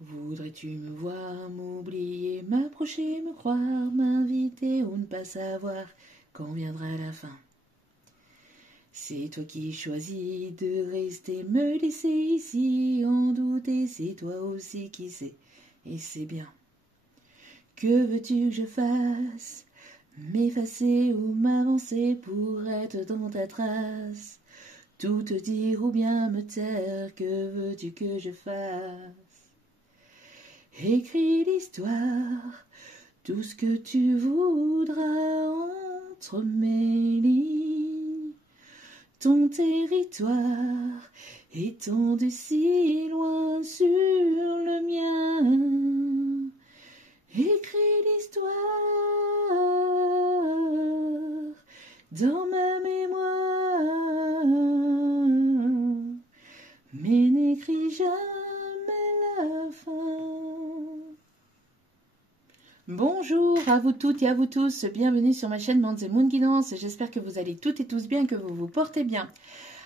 Voudrais-tu me voir, m'oublier, m'approcher, me croire, m'inviter ou ne pas savoir quand viendra la fin? C'est toi qui choisis de rester, me laisser ici, en douter, c'est toi aussi qui sais, et c'est bien. Que veux-tu que je fasse? M'effacer ou m'avancer pour être dans ta trace? Tout te dire ou bien me taire, que veux-tu que je fasse? Écris l'histoire, tout ce que tu voudras entre mes lignes. Ton territoire étendu si loin sur le mien. Écris l'histoire dans ma mémoire, mais n'écris jamais la fin. Bonjour à vous toutes et à vous tous, bienvenue sur ma chaîne Manz & Moon Guidance, j'espère que vous allez toutes et tous bien, que vous vous portez bien.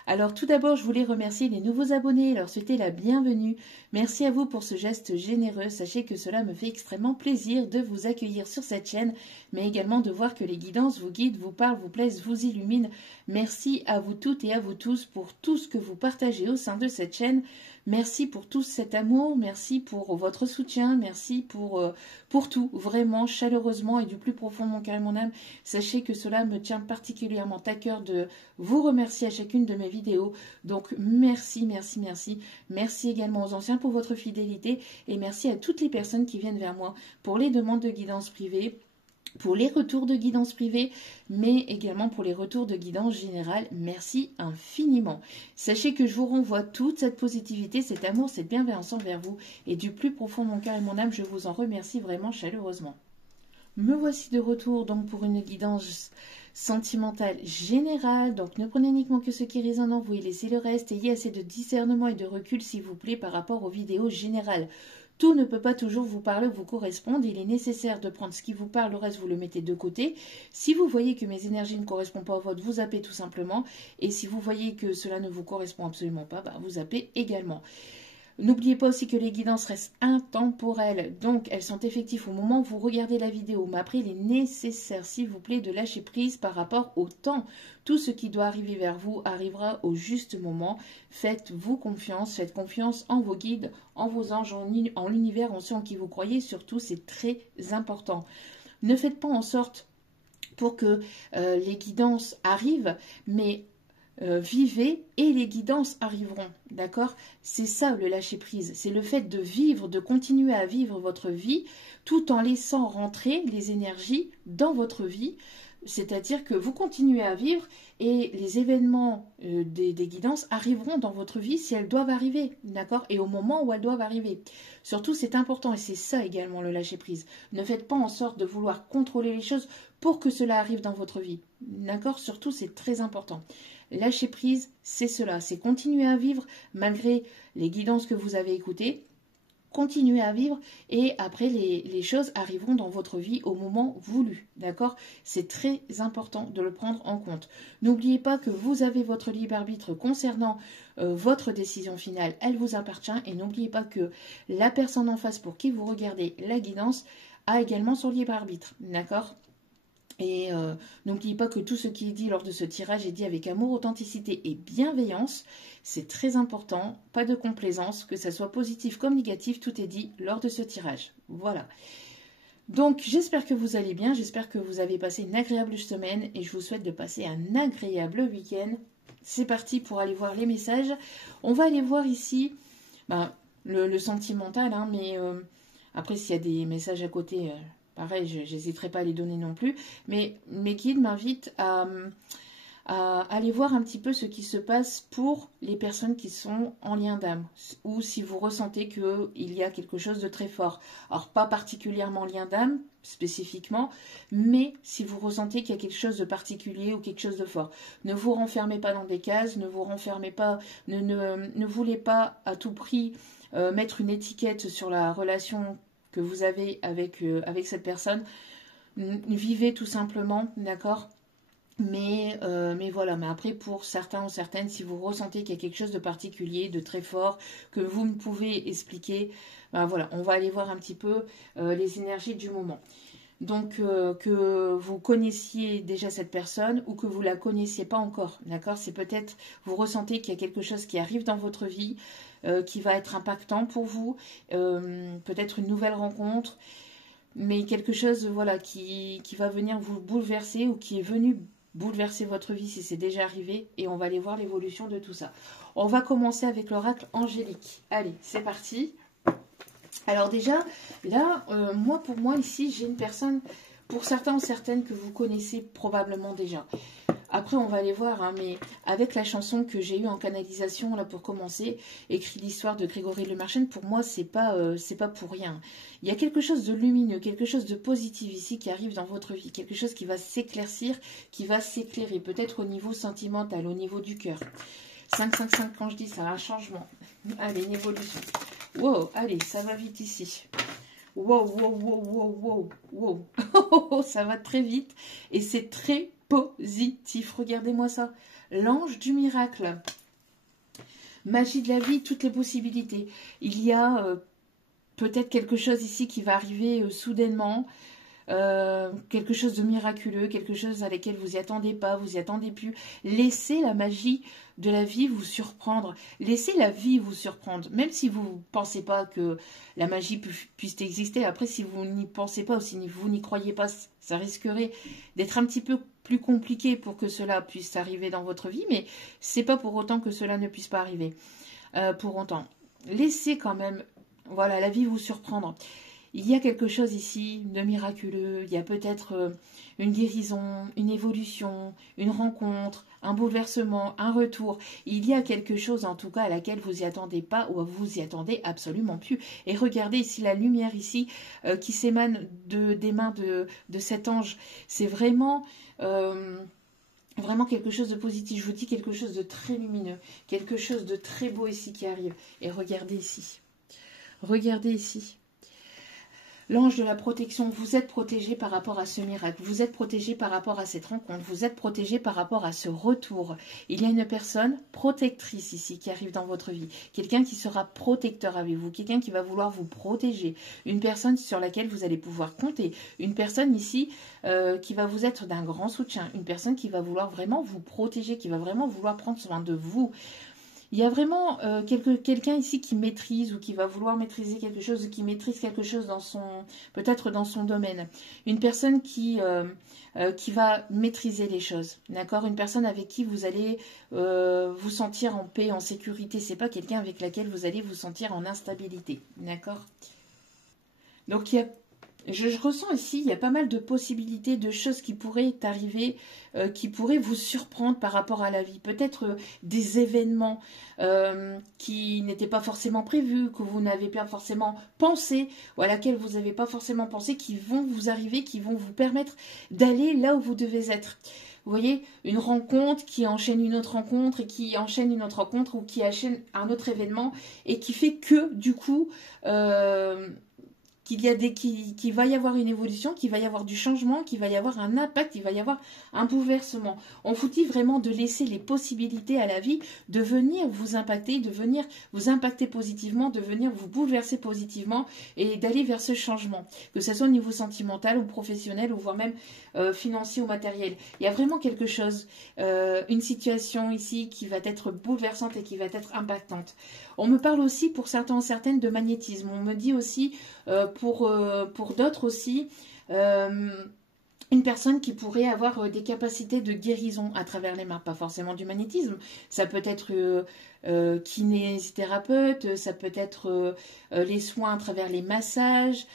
Alors tout d'abord, je voulais remercier les nouveaux abonnés et leur souhaiter la bienvenue. Merci à vous pour ce geste généreux. Sachez que cela me fait extrêmement plaisir de vous accueillir sur cette chaîne, mais également de voir que les guidances vous guident, vous parlent, vous plaisent, vous illuminent. Merci à vous toutes et à vous tous pour tout ce que vous partagez au sein de cette chaîne. Merci pour tout cet amour, merci pour votre soutien, merci pour tout, vraiment, chaleureusement et du plus profond de mon cœur et mon âme. Sachez que cela me tient particulièrement à cœur de vous remercier à chacune de mes vidéos. Donc merci, merci, merci. Merci également aux anciens pour votre fidélité et merci à toutes les personnes qui viennent vers moi pour les demandes de guidance privée, pour les retours de guidance privée, mais également pour les retours de guidance générale. Merci infiniment. Sachez que je vous renvoie toute cette positivité, cet amour, cette bienveillance envers vous et du plus profond de mon cœur et mon âme, je vous en remercie vraiment chaleureusement. Me voici de retour donc pour une guidance sentimentale générale. Donc ne prenez uniquement que ce qui résonne en vous et laissez le reste. Ayez assez de discernement et de recul s'il vous plaît par rapport aux vidéos générales. Tout ne peut pas toujours vous parler ou vous correspondre. Il est nécessaire de prendre ce qui vous parle, le reste vous le mettez de côté. Si vous voyez que mes énergies ne correspondent pas aux vôtres, vous zappez tout simplement. Et si vous voyez que cela ne vous correspond absolument pas, vous zappez également. N'oubliez pas aussi que les guidances restent intemporelles, donc elles sont effectives au moment où vous regardez la vidéo. Mais après, il est nécessaire, s'il vous plaît, de lâcher prise par rapport au temps. Tout ce qui doit arriver vers vous arrivera au juste moment. Faites-vous confiance, faites confiance en vos guides, en vos anges, en l'univers, en ceux en qui vous croyez. Surtout, c'est très important. Ne faites pas en sorte pour que les guidances arrivent, mais vivez et les guidances arriveront, d'accord? C'est ça le lâcher prise, c'est le fait de vivre, de continuer à vivre votre vie tout en laissant rentrer les énergies dans votre vie, c'est-à-dire que vous continuez à vivre et les événements des guidances arriveront dans votre vie si elles doivent arriver, d'accord? Et au moment où elles doivent arriver. Surtout, c'est important et c'est ça également le lâcher prise. Ne faites pas en sorte de vouloir contrôler les choses pour que cela arrive dans votre vie, d'accord? Surtout, c'est très important. Lâcher prise, c'est cela, c'est continuer à vivre malgré les guidances que vous avez écoutées. Continuez à vivre et après les choses arriveront dans votre vie au moment voulu, d'accord? C'est très important de le prendre en compte. N'oubliez pas que vous avez votre libre arbitre concernant votre décision finale, elle vous appartient et n'oubliez pas que la personne en face pour qui vous regardez la guidance a également son libre arbitre, d'accord? Et n'oubliez pas que tout ce qui est dit lors de ce tirage est dit avec amour, authenticité et bienveillance. C'est très important, pas de complaisance, que ça soit positif comme négatif, tout est dit lors de ce tirage. Voilà. Donc j'espère que vous allez bien, j'espère que vous avez passé une agréable semaine et je vous souhaite de passer un agréable week-end. C'est parti pour aller voir les messages. On va aller voir ici le sentimental, hein, mais après s'il y a des messages à côté... pareil, je n'hésiterai pas à les donner non plus. Mais mes guides m'invitent à aller voir un petit peu ce qui se passe pour les personnes qui sont en lien d'âme. Ou si vous ressentez qu'il y a quelque chose de très fort. Alors, pas particulièrement lien d'âme, spécifiquement, mais si vous ressentez qu'il y a quelque chose de particulier ou quelque chose de fort. Ne vous renfermez pas dans des cases, ne vous renfermez pas, ne voulez pas à tout prix mettre une étiquette sur la relation que vous avez avec cette personne. Vivez tout simplement, d'accord? Mais voilà, mais après pour certains ou certaines, si vous ressentez qu'il y a quelque chose de particulier, de très fort, que vous ne pouvez expliquer, ben voilà, on va aller voir un petit peu les énergies du moment. Donc que vous connaissiez déjà cette personne ou que vous la connaissiez pas encore, d'accord? C'est peut-être, vous ressentez qu'il y a quelque chose qui arrive dans votre vie, qui va être impactant pour vous, peut-être une nouvelle rencontre, mais quelque chose voilà qui va venir vous bouleverser ou qui est venu bouleverser votre vie si c'est déjà arrivé, et on va aller voir l'évolution de tout ça. On va commencer avec l'oracle angélique. Allez, c'est parti. Alors déjà, là, pour moi ici, j'ai une personne, pour certains ou certaines que vous connaissez probablement déjà. Après, on va aller voir, hein, mais avec la chanson que j'ai eue en canalisation, là, pour commencer, écrit l'histoire de Grégory Le Marchand, pour moi, c'est pas pour rien. Il y a quelque chose de lumineux, quelque chose de positif ici qui arrive dans votre vie, quelque chose qui va s'éclaircir, qui va s'éclairer, peut-être au niveau sentimental, au niveau du cœur. 5, quand je dis ça, un changement. Allez, une évolution. Wow, allez, ça va vite ici. Wow, wow, wow, wow, wow, wow. Ça va très vite et c'est très positif. Regardez-moi ça. L'ange du miracle. Magie de la vie, toutes les possibilités. Il y a peut-être quelque chose ici qui va arriver soudainement. Quelque chose de miraculeux, quelque chose à laquelle vous n'y attendez pas, vous n'y attendez plus. Laissez la magie de la vie vous surprendre. Laissez la vie vous surprendre. Même si vous ne pensez pas que la magie puisse exister. Après, si vous n'y pensez pas ou si vous n'y croyez pas, ça risquerait d'être un petit peu plus compliqué pour que cela puisse arriver dans votre vie. Mais c'est pas pour autant que cela ne puisse pas arriver. Pour autant. Laissez quand même, voilà, la vie vous surprendre. Il y a quelque chose ici de miraculeux, il y a peut-être une guérison, une évolution, une rencontre, un bouleversement, un retour. Il y a quelque chose en tout cas à laquelle vous n'y attendez pas ou vous y attendez absolument plus. Et regardez ici la lumière ici qui s'émane des mains de cet ange. C'est vraiment... Vraiment quelque chose de positif, je vous dis quelque chose de très lumineux, quelque chose de très beau ici qui arrive. Et regardez ici, regardez ici. L'ange de la protection, vous êtes protégé par rapport à ce miracle, vous êtes protégé par rapport à cette rencontre, vous êtes protégé par rapport à ce retour. Il y a une personne protectrice ici qui arrive dans votre vie, quelqu'un qui sera protecteur avec vous, quelqu'un qui va vouloir vous protéger, une personne sur laquelle vous allez pouvoir compter, une personne ici qui va vous être d'un grand soutien, une personne qui va vouloir vraiment vous protéger, qui va vraiment vouloir prendre soin de vous. Il y a vraiment quelqu'un ici qui maîtrise ou qui va vouloir maîtriser quelque chose, ou qui maîtrise quelque chose dans peut-être dans son domaine. Une personne qui va maîtriser les choses, d'accord? Une personne avec qui vous allez vous sentir en paix, en sécurité. C'est pas quelqu'un avec laquelle vous allez vous sentir en instabilité, d'accord? Donc je ressens ici, il y a pas mal de possibilités, de choses qui pourraient arriver, qui pourraient vous surprendre par rapport à la vie. Peut-être des événements qui n'étaient pas forcément prévus, que vous n'avez pas forcément pensé, ou à laquelle vous n'avez pas forcément pensé, qui vont vous arriver, qui vont vous permettre d'aller là où vous devez être. Vous voyez, une rencontre qui enchaîne une autre rencontre, et qui enchaîne une autre rencontre, ou qui enchaîne un autre événement, et qui fait que, du coup... qu'il va y avoir une évolution, qu'il va y avoir du changement, qu'il va y avoir un impact, il va y avoir un bouleversement. On vous dit vraiment de laisser les possibilités à la vie de venir vous impacter, de venir vous impacter positivement, de venir vous bouleverser positivement et d'aller vers ce changement, que ce soit au niveau sentimental ou professionnel ou voire même financier ou matériel. Il y a vraiment quelque chose, une situation ici qui va être bouleversante et qui va être impactante. On me parle aussi pour certains et certaines de magnétisme. On me dit aussi pour d'autres aussi une personne qui pourrait avoir des capacités de guérison à travers les mains, pas forcément du magnétisme. Ça peut être kinésithérapeute, ça peut être les soins à travers les massages.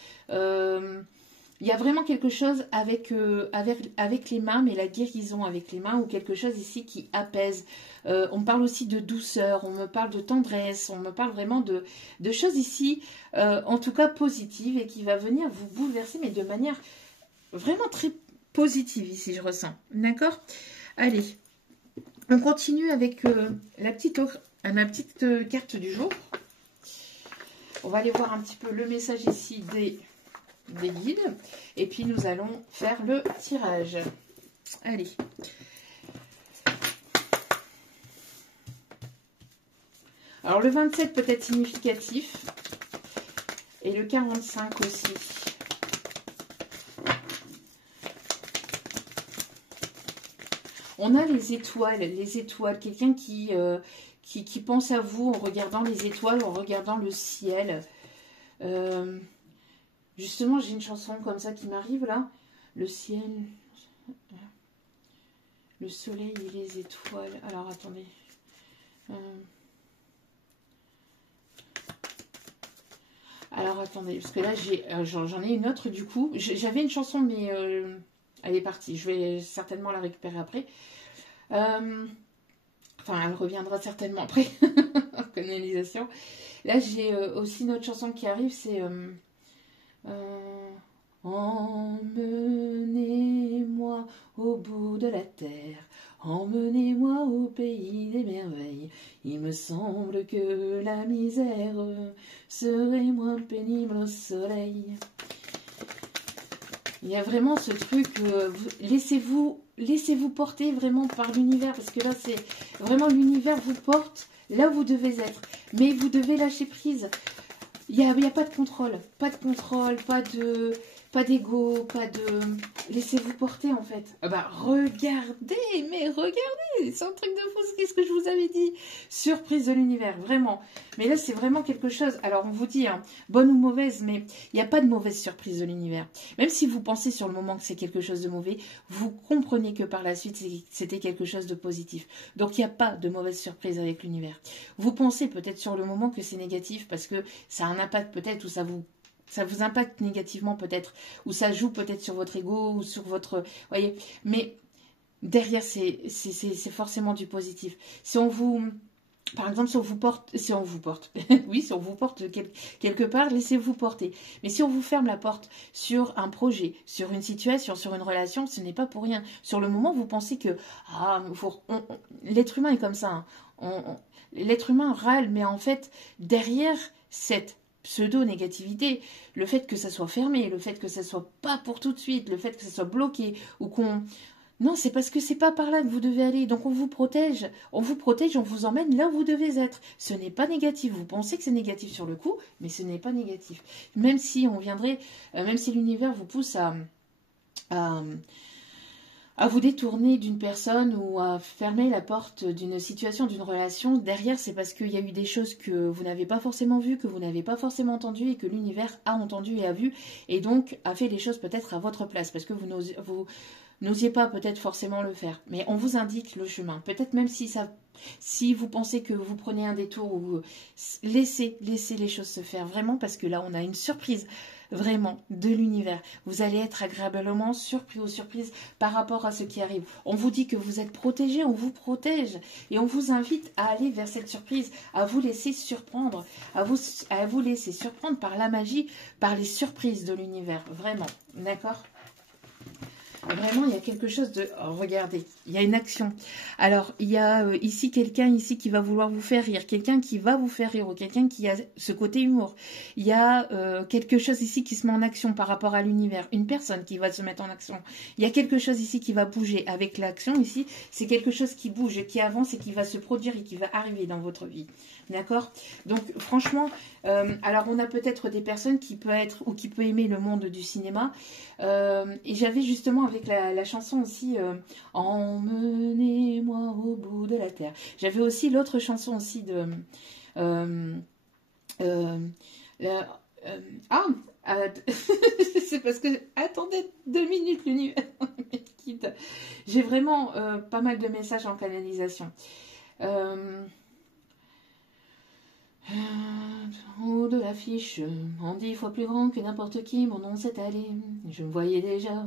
Il y a vraiment quelque chose avec les mains, mais la guérison avec les mains, ou quelque chose ici qui apaise. On me parle aussi de douceur, on me parle de tendresse, on me parle vraiment de choses ici, en tout cas positives, et qui va venir vous bouleverser, mais de manière vraiment très positive ici, je ressens. D'accord? Allez, on continue avec la petite carte du jour. On va aller voir un petit peu le message ici des guides, et puis nous allons faire le tirage. Allez, Alors le 27 peut être significatif. Et le 45 aussi. On a les étoiles. Quelqu'un qui pense à vous en regardant les étoiles, en regardant le ciel. Justement, j'ai une chanson comme ça qui m'arrive là. Le ciel, le soleil et les étoiles. Alors, attendez. Alors, attendez, parce que là, j'en ai une autre du coup. J'avais une chanson, mais elle est partie. Je vais certainement la récupérer après. Enfin, elle reviendra certainement après. En canalisation. Là, j'ai aussi une autre chanson qui arrive, c'est... Emmenez-moi au bout de la terre, emmenez-moi au pays des merveilles. Il me semble que la misère serait moins pénible au soleil. Il y a vraiment ce truc, laissez-vous porter vraiment par l'univers, parce que là, c'est vraiment l'univers vous porte là où vous devez être. Mais vous devez lâcher prise. Il n'y a pas de contrôle, pas d'ego, pas de... Laissez-vous porter en fait. Ah bah regardez, c'est un truc de fou, qu'est-ce que je vous avais dit? Surprise de l'univers, vraiment. Mais là c'est vraiment quelque chose, alors on vous dit, hein, bonne ou mauvaise, mais il n'y a pas de mauvaise surprise de l'univers. Même si vous pensez sur le moment que c'est quelque chose de mauvais, vous comprenez que par la suite c'était quelque chose de positif. Donc il n'y a pas de mauvaise surprise avec l'univers. Vous pensez peut-être sur le moment que c'est négatif parce que ça a un impact peut-être ou ça vous impacte négativement peut-être, ou ça joue peut-être sur votre ego ou sur votre... Voyez, mais derrière, c'est forcément du positif. Si on vous... Par exemple, si on vous porte, oui, si on vous porte quelque part, laissez-vous porter. Mais si on vous ferme la porte sur un projet, sur une situation, sur une relation, ce n'est pas pour rien. Sur le moment, vous pensez que l'être humain est comme ça. Hein. L'être humain râle, mais en fait, derrière cette pseudo-négativité, le fait que ça soit fermé, le fait que ça soit pas pour tout de suite, le fait que ça soit bloqué, ou qu'on... Non, c'est parce que c'est pas par là que vous devez aller. Donc on vous protège, on vous emmène là où vous devez être. Ce n'est pas négatif. Vous pensez que c'est négatif sur le coup, mais ce n'est pas négatif. Même si on viendrait, même si l'univers vous pousse à vous détourner d'une personne ou à fermer la porte d'une situation, d'une relation, derrière c'est parce qu'il y a eu des choses que vous n'avez pas forcément vues, que vous n'avez pas forcément entendues et que l'univers a entendu et a vu et donc a fait les choses peut-être à votre place parce que vous n'osiez pas peut-être forcément le faire. Mais on vous indique le chemin. Peut-être même si vous pensez que vous prenez un détour ou laissez les choses se faire vraiment parce que là on a une surprise vraiment de l'univers. Vous allez être agréablement surpris ou surprise par rapport à ce qui arrive. On vous dit que vous êtes protégé, on vous protège et on vous invite à aller vers cette surprise, à vous laisser surprendre, à vous laisser surprendre par la magie, par les surprises de l'univers. Vraiment, d'accord ? Vraiment, il y a quelque chose de... Oh, regardez, il y a une action. Alors, il y a ici quelqu'un ici qui va vouloir vous faire rire, quelqu'un qui va vous faire rire, ou quelqu'un qui a ce côté humour. Il y a quelque chose ici qui se met en action par rapport à l'univers, une personne qui va se mettre en action. Il y a quelque chose ici qui va bouger. Avec l'action ici, c'est quelque chose qui bouge, qui avance et qui va se produire et qui va arriver dans votre vie. D'accord ? Donc, franchement, alors on a peut-être des personnes qui peuvent être ou qui peuvent aimer le monde du cinéma. Et j'avais justement avec la chanson aussi Emmenez-moi au bout de la terre. J'avais aussi l'autre chanson aussi de c'est parce que attendez 2 minutes l'univers quitte. J'ai vraiment pas mal de messages en canalisation. En haut de l'affiche, en 10 fois plus grand que n'importe qui, mon nom s'est allé. Je me voyais déjà.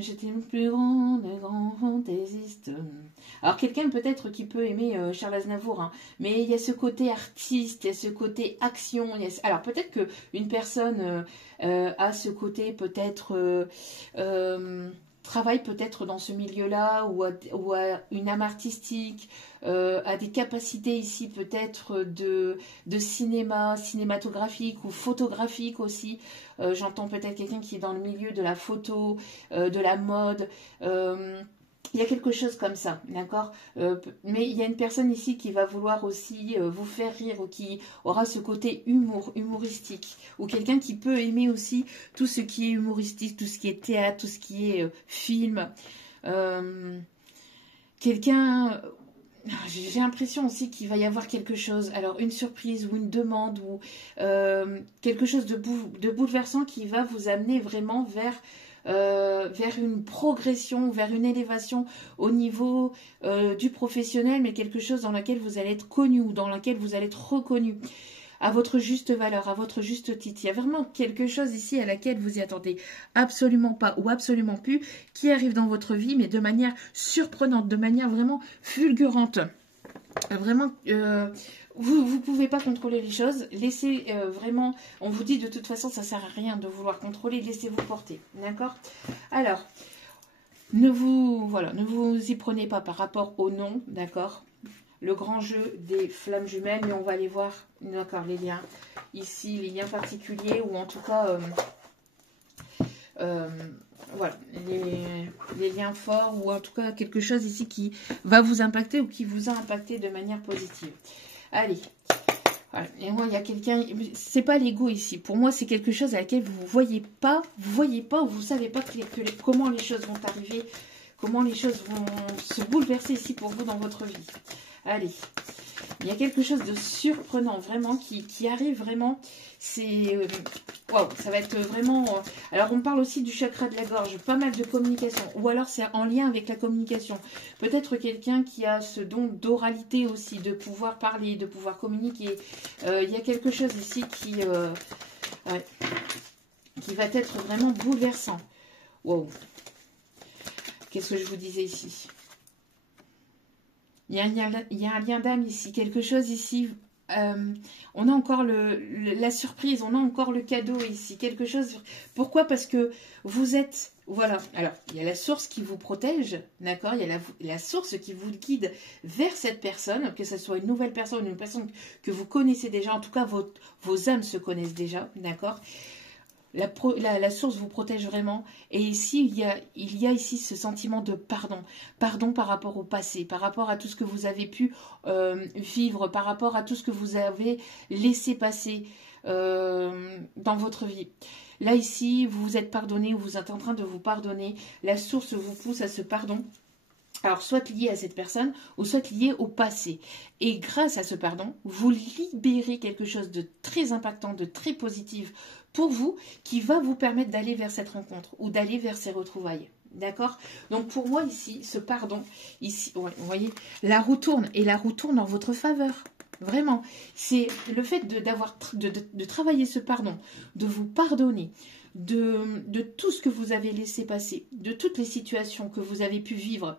J'étais le plus grand des grands fantaisistes. Alors quelqu'un peut-être qui peut aimer Charles Aznavour, hein, mais il y a ce côté artiste, il y a ce côté action. Alors peut-être qu'une personne a ce côté peut-être... travaille peut-être dans ce milieu-là ou a une âme artistique, a des capacités ici peut-être de cinéma, cinématographique ou photographique aussi. J'entends peut-être quelqu'un qui est dans le milieu de la photo, de la mode. Il y a quelque chose comme ça, d'accord, mais il y a une personne ici qui va vouloir aussi vous faire rire ou qui aura ce côté humoristique. Ou quelqu'un qui peut aimer aussi tout ce qui est humoristique, tout ce qui est théâtre, tout ce qui est film. Quelqu'un... J'ai l'impression aussi qu'il va y avoir quelque chose, alors une surprise ou une demande ou quelque chose de bouleversant qui va vous amener vraiment vers une progression, vers une élévation au niveau du professionnel, mais quelque chose dans laquelle vous allez être connu ou dans laquelle vous allez être reconnu à votre juste valeur, à votre juste titre. Il y a vraiment quelque chose ici à laquelle vous y attendez absolument pas ou absolument plus, qui arrive dans votre vie, mais de manière surprenante, de manière vraiment fulgurante. Vraiment, vous ne pouvez pas contrôler les choses. Laissez vraiment, on vous dit de toute façon, ça ne sert à rien de vouloir contrôler, laissez-vous porter. D'accord? Alors, ne vous y prenez pas par rapport au nom, d'accord? Le grand jeu des flammes jumelles, mais on va aller voir, d'accord, les liens ici, les liens particuliers, ou en tout cas, voilà, les liens forts, ou en tout cas quelque chose ici qui va vous impacter ou qui vous a impacté de manière positive. Allez, voilà. Et moi, il y a quelqu'un, c'est pas l'ego ici, pour moi c'est quelque chose à laquelle vous ne voyez pas, ou vous savez pas comment les choses vont arriver, comment les choses vont se bouleverser ici pour vous dans votre vie. Allez, il y a quelque chose de surprenant vraiment qui arrive vraiment. C'est waouh, ça va être vraiment. Alors on parle aussi du chakra de la gorge, pas mal de communication, ou alors c'est en lien avec la communication. Peut-être quelqu'un qui a ce don d'oralité aussi, de pouvoir parler, de pouvoir communiquer. Il y a quelque chose ici qui va être vraiment bouleversant. Waouh. Qu'est-ce que je vous disais ici? Il y a un lien d'âme ici, quelque chose ici. On a encore la surprise, on a encore le cadeau ici, quelque chose. Pourquoi? Parce que vous êtes, voilà. Alors, il y a la source qui vous protège, d'accord? Il y a la source qui vous guide vers cette personne, que ce soit une nouvelle personne, une personne que vous connaissez déjà. En tout cas, vos âmes se connaissent déjà, d'accord? La source vous protège vraiment. Et ici, il y a ici ce sentiment de pardon. Pardon par rapport au passé, par rapport à tout ce que vous avez pu vivre, par rapport à tout ce que vous avez laissé passer dans votre vie. Là, ici, vous vous êtes pardonné ou vous êtes en train de vous pardonner. La source vous pousse à ce pardon. Alors, soit lié à cette personne, ou soit lié au passé. Et grâce à ce pardon, vous libérez quelque chose de très impactant, de très positif pour vous, qui va vous permettre d'aller vers cette rencontre, ou d'aller vers ces retrouvailles. D'accord? Donc, pour moi, ici, ce pardon, ici, ouais, vous voyez, la roue tourne, et la roue tourne en votre faveur. Vraiment. C'est le fait de travailler ce pardon, de vous pardonner, de tout ce que vous avez laissé passer, de toutes les situations que vous avez pu vivre,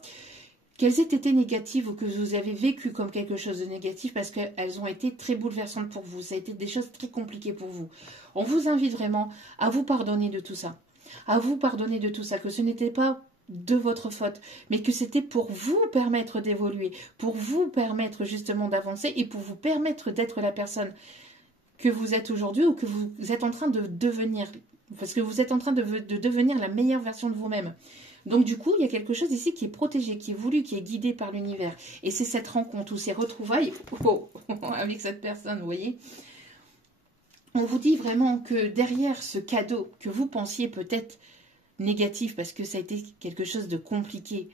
qu'elles aient été négatives ou que vous avez vécu comme quelque chose de négatif, parce qu'elles ont été très bouleversantes pour vous. Ça a été des choses très compliquées pour vous. On vous invite vraiment à vous pardonner de tout ça. À vous pardonner de tout ça, que ce n'était pas de votre faute, mais que c'était pour vous permettre d'évoluer, pour vous permettre justement d'avancer et pour vous permettre d'être la personne que vous êtes aujourd'hui ou que vous êtes en train de devenir. Parce que vous êtes en train de devenir la meilleure version de vous-même. Donc du coup, il y a quelque chose ici qui est protégé, qui est voulu, qui est guidé par l'univers. Et c'est cette rencontre ou ces retrouvailles avec cette personne, vous voyez. On vous dit vraiment que derrière ce cadeau que vous pensiez peut-être négatif, parce que ça a été quelque chose de compliqué,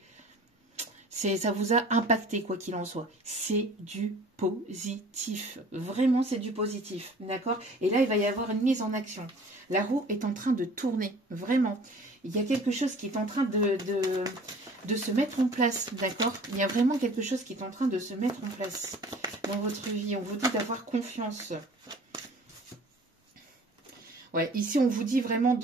ça vous a impacté quoi qu'il en soit. C'est du positif. Vraiment, c'est du positif. D'accord? Et là, il va y avoir une mise en action. La roue est en train de tourner. Vraiment. Il y a quelque chose qui est en train de se mettre en place. D'accord? Il y a vraiment quelque chose qui est en train de se mettre en place dans votre vie. On vous dit d'avoir confiance. Ouais, ici, on vous dit vraiment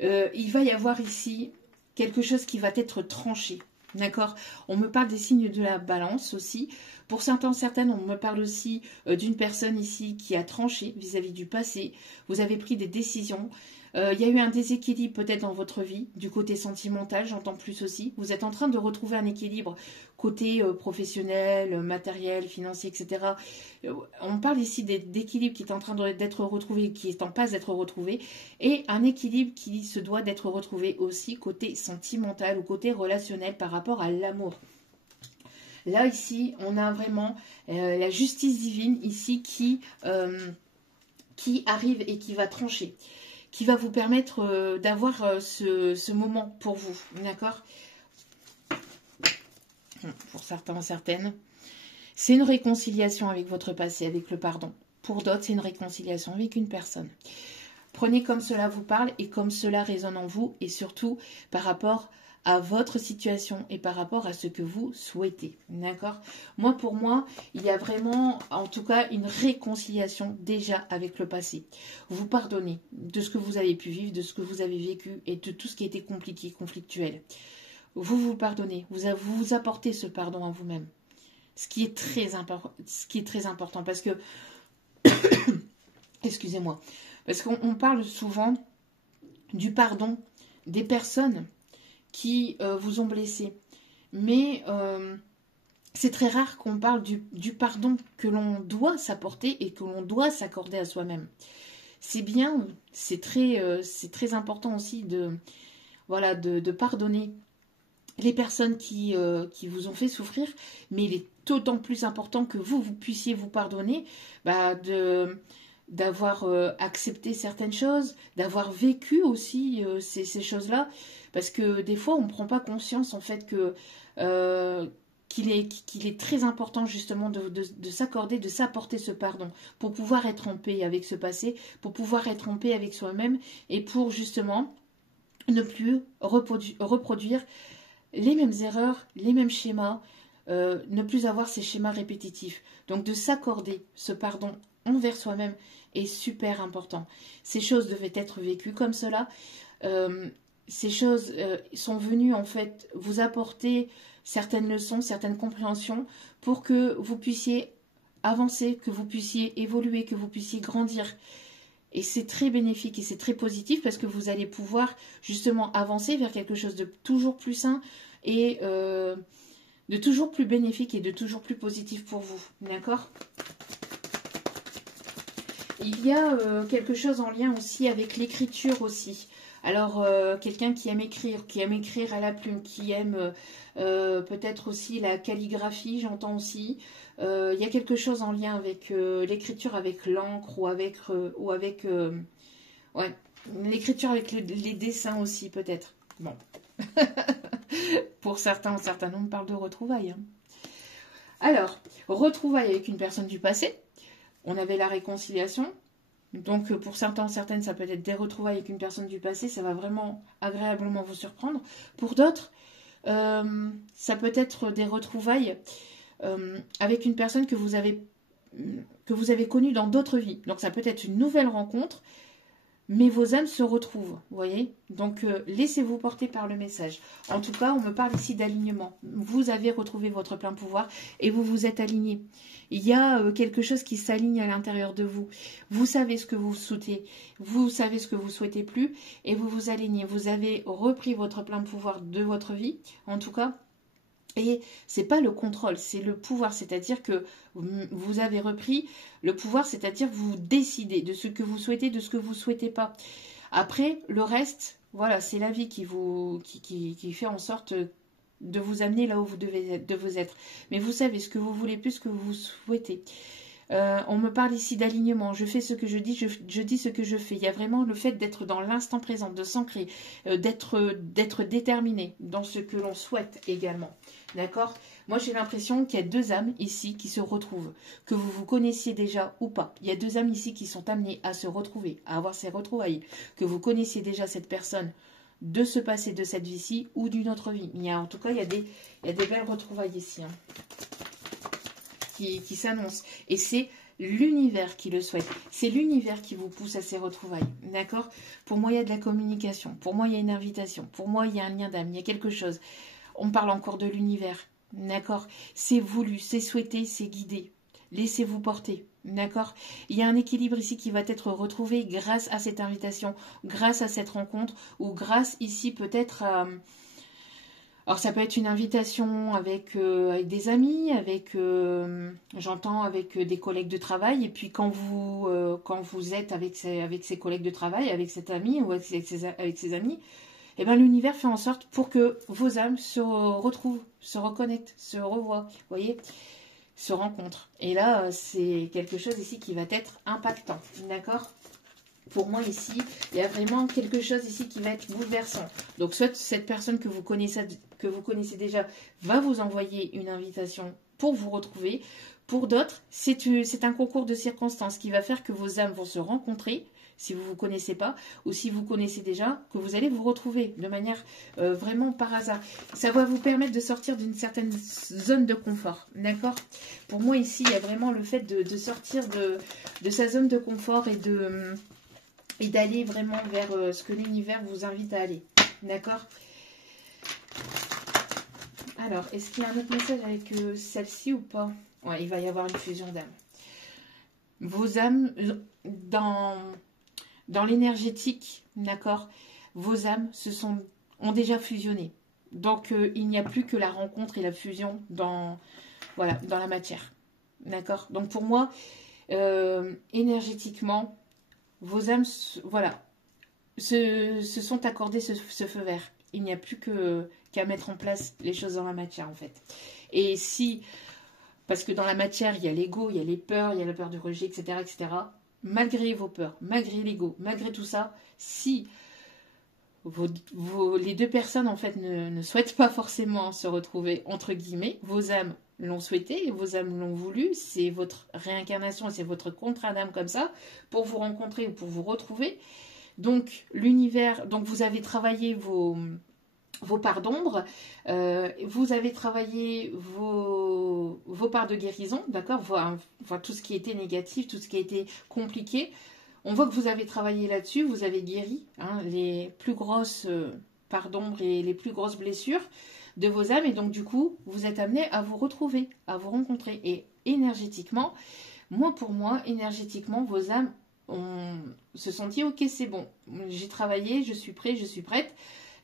il va y avoir ici quelque chose qui va être tranché. D'accord? On me parle des signes de la balance aussi. Pour certains, certaines, on me parle aussi d'une personne ici qui a tranché vis-à-vis du passé. Vous avez pris des décisions. Il y a eu un déséquilibre peut-être dans votre vie, du côté sentimental, j'entends plus aussi. Vous êtes en train de retrouver un équilibre côté professionnel, matériel, financier, etc. On parle ici d'équilibre qui est en train d'être retrouvé, qui est en passe d'être retrouvé, et un équilibre qui se doit d'être retrouvé aussi côté sentimental ou côté relationnel par rapport à l'amour. Là, ici, on a vraiment la justice divine ici qui arrive et qui va trancher, qui va vous permettre d'avoir ce moment pour vous, d'accord? Pour certains, certaines. C'est une réconciliation avec votre passé, avec le pardon. Pour d'autres, c'est une réconciliation avec une personne. Prenez comme cela vous parle et comme cela résonne en vous, et surtout par rapport à votre situation et par rapport à ce que vous souhaitez. D'accord? Moi, pour moi, il y a vraiment, en tout cas, une réconciliation déjà avec le passé. Vous pardonnez de ce que vous avez pu vivre, de ce que vous avez vécu et de tout ce qui a été compliqué, conflictuel. Vous vous pardonnez, vous apportez ce pardon à vous-même. Ce qui est très important parce que, excusez-moi, parce qu'on parle souvent du pardon des personnes qui vous ont blessé. Mais c'est très rare qu'on parle du pardon que l'on doit s'apporter et que l'on doit s'accorder à soi-même. C'est bien, c'est très important aussi voilà, de pardonner les personnes qui vous ont fait souffrir, mais il est d'autant plus important que vous puissiez vous pardonner d'avoir accepté certaines choses, d'avoir vécu aussi ces choses-là, parce que des fois on ne prend pas conscience en fait que qu'il est très important justement de s'accorder, de s'apporter ce pardon, pour pouvoir être en paix avec ce passé, pour pouvoir être en paix avec soi-même, et pour justement ne plus reproduire les mêmes erreurs, les mêmes schémas, ne plus avoir ces schémas répétitifs. Donc de s'accorder ce pardon envers soi-même est super important. Ces choses devaient être vécues comme cela. Ces choses sont venues en fait vous apporter certaines leçons, certaines compréhensions pour que vous puissiez avancer, que vous puissiez évoluer, que vous puissiez grandir. Et c'est très bénéfique et c'est très positif parce que vous allez pouvoir justement avancer vers quelque chose de toujours plus sain et de toujours plus bénéfique et de toujours plus positif pour vous. D'accord? Il y a quelque chose en lien aussi avec l'écriture aussi. Alors, quelqu'un qui aime écrire à la plume, qui aime peut-être aussi la calligraphie, j'entends aussi. Il y a quelque chose en lien avec l'écriture avec l'encre ou avec ouais, l'écriture avec les dessins aussi peut-être. Bon. Pour certains, un certain nombre parlent de retrouvailles. Hein. Alors, retrouvailles avec une personne du passé. On avait la réconciliation. Donc, pour certains, certaines, ça peut être des retrouvailles avec une personne du passé. Ça va vraiment agréablement vous surprendre. Pour d'autres, ça peut être des retrouvailles avec une personne que vous avez connue dans d'autres vies. Donc, ça peut être une nouvelle rencontre, mais vos âmes se retrouvent, vous voyez. Donc, laissez-vous porter par le message. En tout cas, on me parle ici d'alignement. Vous avez retrouvé votre plein pouvoir et vous vous êtes aligné. Il y a quelque chose qui s'aligne à l'intérieur de vous. Vous savez ce que vous souhaitez, vous savez ce que vous souhaitez plus et vous vous alignez. Vous avez repris votre plein pouvoir de votre vie, en tout cas. Et c'est pas le contrôle, c'est le pouvoir, c'est-à-dire que vous avez repris le pouvoir, c'est-à-dire vous décidez de ce que vous souhaitez, de ce que vous souhaitez pas. Après, le reste, voilà, c'est la vie qui fait en sorte de vous amener là où vous devez être. Mais vous savez ce que vous voulez plus, ce que vous souhaitez. On me parle ici d'alignement. Je fais ce que je dis, je dis ce que je fais. Il y a vraiment le fait d'être dans l'instant présent, de s'ancrer, d'être déterminé dans ce que l'on souhaite également. D'accord? Moi, j'ai l'impression qu'il y a deux âmes ici qui se retrouvent, que vous vous connaissiez déjà ou pas. Il y a deux âmes ici qui sont amenées à se retrouver, à avoir ces retrouvailles, que vous connaissiez déjà cette personne de ce passé, de cette vie-ci ou d'une autre vie. En tout cas, il y a des belles retrouvailles ici. Hein. Qui s'annonce. Et c'est l'univers qui le souhaite. C'est l'univers qui vous pousse à ces retrouvailles. D'accord? Pour moi, il y a de la communication. Pour moi, il y a une invitation. Pour moi, il y a un lien d'âme. Il y a quelque chose. On parle encore de l'univers. d'accord? C'est voulu, c'est souhaité, c'est guidé. Laissez-vous porter, d'accord? Il y a un équilibre ici qui va être retrouvé grâce à cette invitation, grâce à cette rencontre, ou grâce ici peut-être à... Alors ça peut être une invitation avec des amis, j'entends avec des collègues de travail, et puis quand vous êtes avec ces collègues de travail, avec cet ami ou avec ses amis, eh ben, l'univers fait en sorte pour que vos âmes se retrouvent, se reconnectent, se revoient, vous voyez, se rencontrent. Et là, c'est quelque chose ici qui va être impactant, d'accord? Pour moi ici, il y a vraiment quelque chose ici qui va être bouleversant. Donc soit cette personne que vous connaissez déjà va vous envoyer une invitation pour vous retrouver. Pour d'autres, c'est un concours de circonstances qui va faire que vos âmes vont se rencontrer, si vous ne vous connaissez pas, ou si vous connaissez déjà, que vous allez vous retrouver de manière vraiment par hasard. Ça va vous permettre de sortir d'une certaine zone de confort, d'accord? Pour moi ici, il y a vraiment le fait de sortir de sa zone de confort et d'aller vraiment vers ce que l'univers vous invite à aller. D'accord? Alors, est-ce qu'il y a un autre message avec celle-ci ou pas? Ouais, il va y avoir une fusion d'âmes. Vos âmes, dans l'énergétique, d'accord? Vos âmes ont déjà fusionné. Donc, il n'y a plus que la rencontre et la fusion dans la matière. D'accord? Donc, pour moi, énergétiquement, vos âmes, voilà, se sont accordées ce feu vert. Il n'y a plus qu'à mettre en place les choses dans la matière, en fait. Et si, parce que dans la matière, il y a l'ego, il y a les peurs, il y a la peur du rejet, etc., etc., malgré vos peurs, malgré l'ego, malgré tout ça, si les deux personnes, en fait, ne souhaitent pas forcément se retrouver, entre guillemets, vos âmes l'ont souhaité, vos âmes l'ont voulu, c'est votre réincarnation, c'est votre contrat d'âme comme ça, pour vous rencontrer ou pour vous retrouver. Donc, l'univers, donc vous avez travaillé vos parts d'ombre, vous avez travaillé vos parts de guérison, d'accord, tout ce qui était négatif, tout ce qui a été compliqué. On voit que vous avez travaillé là-dessus, vous avez guéri les plus grosses parts d'ombre et les plus grosses blessures de vos âmes, et donc du coup, vous êtes amené à vous retrouver, à vous rencontrer. Et énergétiquement, pour moi, énergétiquement, vos âmes se sont dit, ok, c'est bon, j'ai travaillé, je suis prêt, je suis prête.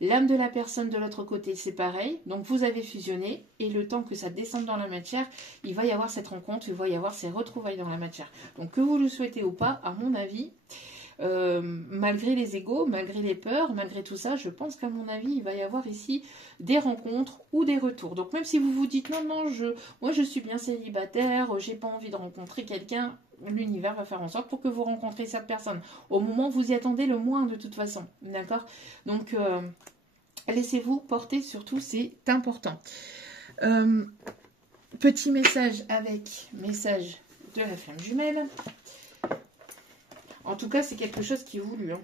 L'âme de la personne de l'autre côté, c'est pareil. Donc, vous avez fusionné, et le temps que ça descende dans la matière, il va y avoir cette rencontre, il va y avoir ces retrouvailles dans la matière. Donc, que vous le souhaitez ou pas, à mon avis, malgré les égos, malgré les peurs, malgré tout ça, je pense qu'à mon avis, il va y avoir ici des rencontres ou des retours. Donc, même si vous vous dites, non, moi je suis bien célibataire, j'ai pas envie de rencontrer quelqu'un, l'univers va faire en sorte pour que vous rencontrez cette personne au moment où vous y attendez le moins, de toute façon, d'accord? Donc laissez-vous porter, surtout, c'est important. Petit message avec message de la flamme jumelle. En tout cas, c'est quelque chose qui est voulu,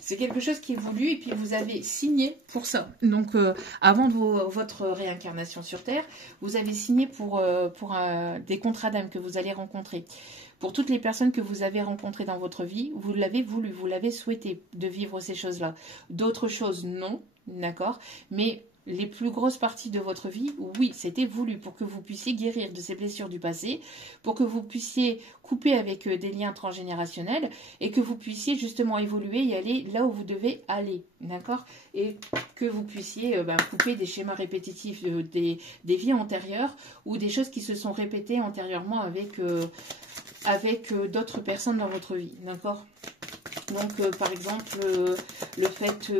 C'est quelque chose qui est voulu, et puis vous avez signé pour ça. Donc, avant votre réincarnation sur Terre, vous avez signé pour des contrats d'âme que vous allez rencontrer. Pour toutes les personnes que vous avez rencontrées dans votre vie, vous l'avez voulu, vous l'avez souhaité de vivre ces choses-là. D'autres choses, non, d'accord? Mais les plus grosses parties de votre vie, oui, c'était voulu pour que vous puissiez guérir de ces blessures du passé, pour que vous puissiez couper avec des liens transgénérationnels, et que vous puissiez justement évoluer et aller là où vous devez aller, d'accord? Et que vous puissiez couper des schémas répétitifs des vies antérieures, ou des choses qui se sont répétées antérieurement avec d'autres personnes dans votre vie, d'accord? Donc, par exemple, le fait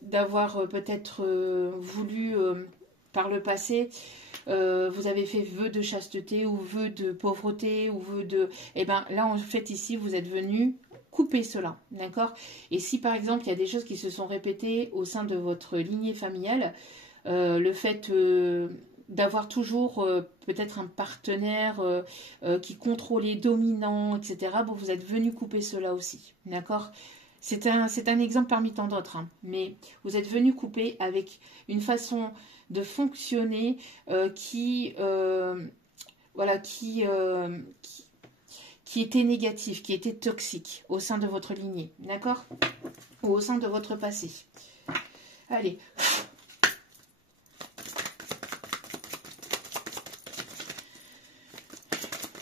d'avoir peut-être voulu par le passé, vous avez fait vœu de chasteté ou vœu de pauvreté ou vœu de... Eh bien là, en fait, ici, vous êtes venu couper cela, d'accord? Et si par exemple, il y a des choses qui se sont répétées au sein de votre lignée familiale, le fait d'avoir toujours peut-être un partenaire qui contrôlait, dominant, etc., bon, vous êtes venu couper cela aussi, d'accord? C'est un exemple parmi tant d'autres, mais vous êtes venu couper avec une façon de fonctionner qui était négative, qui était toxique au sein de votre lignée, d'accord? Ou au sein de votre passé. Allez.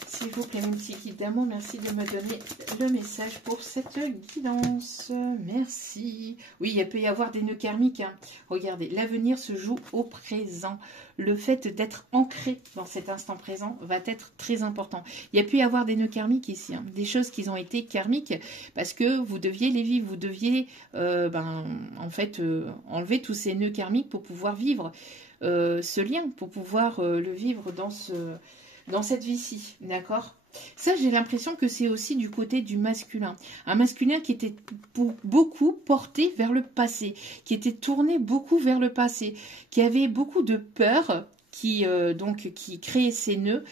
S'il vous plaît, mes petits guides d'amour, merci de me donner le message pour cette guidance. Merci. Oui, il peut y avoir des nœuds karmiques. Hein. Regardez, l'avenir se joue au présent. Le fait d'être ancré dans cet instant présent va être très important. Il y a pu y avoir des nœuds karmiques ici. Hein. Des choses qui ont été karmiques parce que vous deviez les vivre. Vous deviez, en fait, enlever tous ces nœuds karmiques pour pouvoir vivre ce lien, pour pouvoir le vivre dans cette vie-ci, d'accord? Ça, j'ai l'impression que c'est aussi du côté du masculin. Un masculin qui était beaucoup porté vers le passé, qui était tourné beaucoup vers le passé, qui avait beaucoup de peur, qui créait ses nœuds,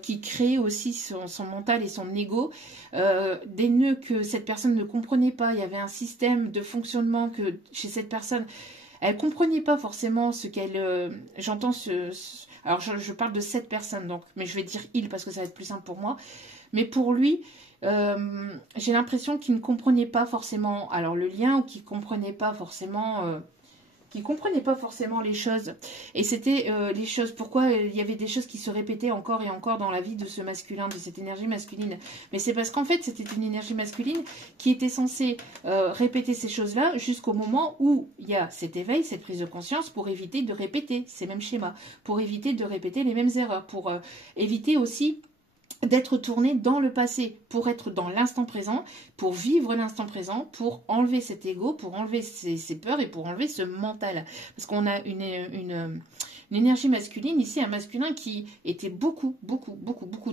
qui créait aussi son mental et son ego, des nœuds que cette personne ne comprenait pas. Il y avait un système de fonctionnement que chez cette personne, elle ne comprenait pas forcément ce qu'elle... alors, je parle de cette personne, donc, mais je vais dire il parce que ça va être plus simple pour moi. Mais pour lui, j'ai l'impression qu'il ne comprenait pas forcément alors le lien ou qu'il ne comprenait pas forcément... les choses. Et c'était les choses, pourquoi il y avait des choses qui se répétaient encore et encore dans la vie de ce masculin, de cette énergie masculine. Mais c'est parce qu'en fait, c'était une énergie masculine qui était censée répéter ces choses-là jusqu'au moment où il y a cet éveil, cette prise de conscience pour éviter de répéter ces mêmes schémas, pour éviter de répéter les mêmes erreurs, pour éviter aussi d'être tourné dans le passé, pour être dans l'instant présent, pour vivre l'instant présent, pour enlever cet ego, pour enlever ses peurs et pour enlever ce mental. Parce qu'on a une énergie masculine ici, un masculin qui était beaucoup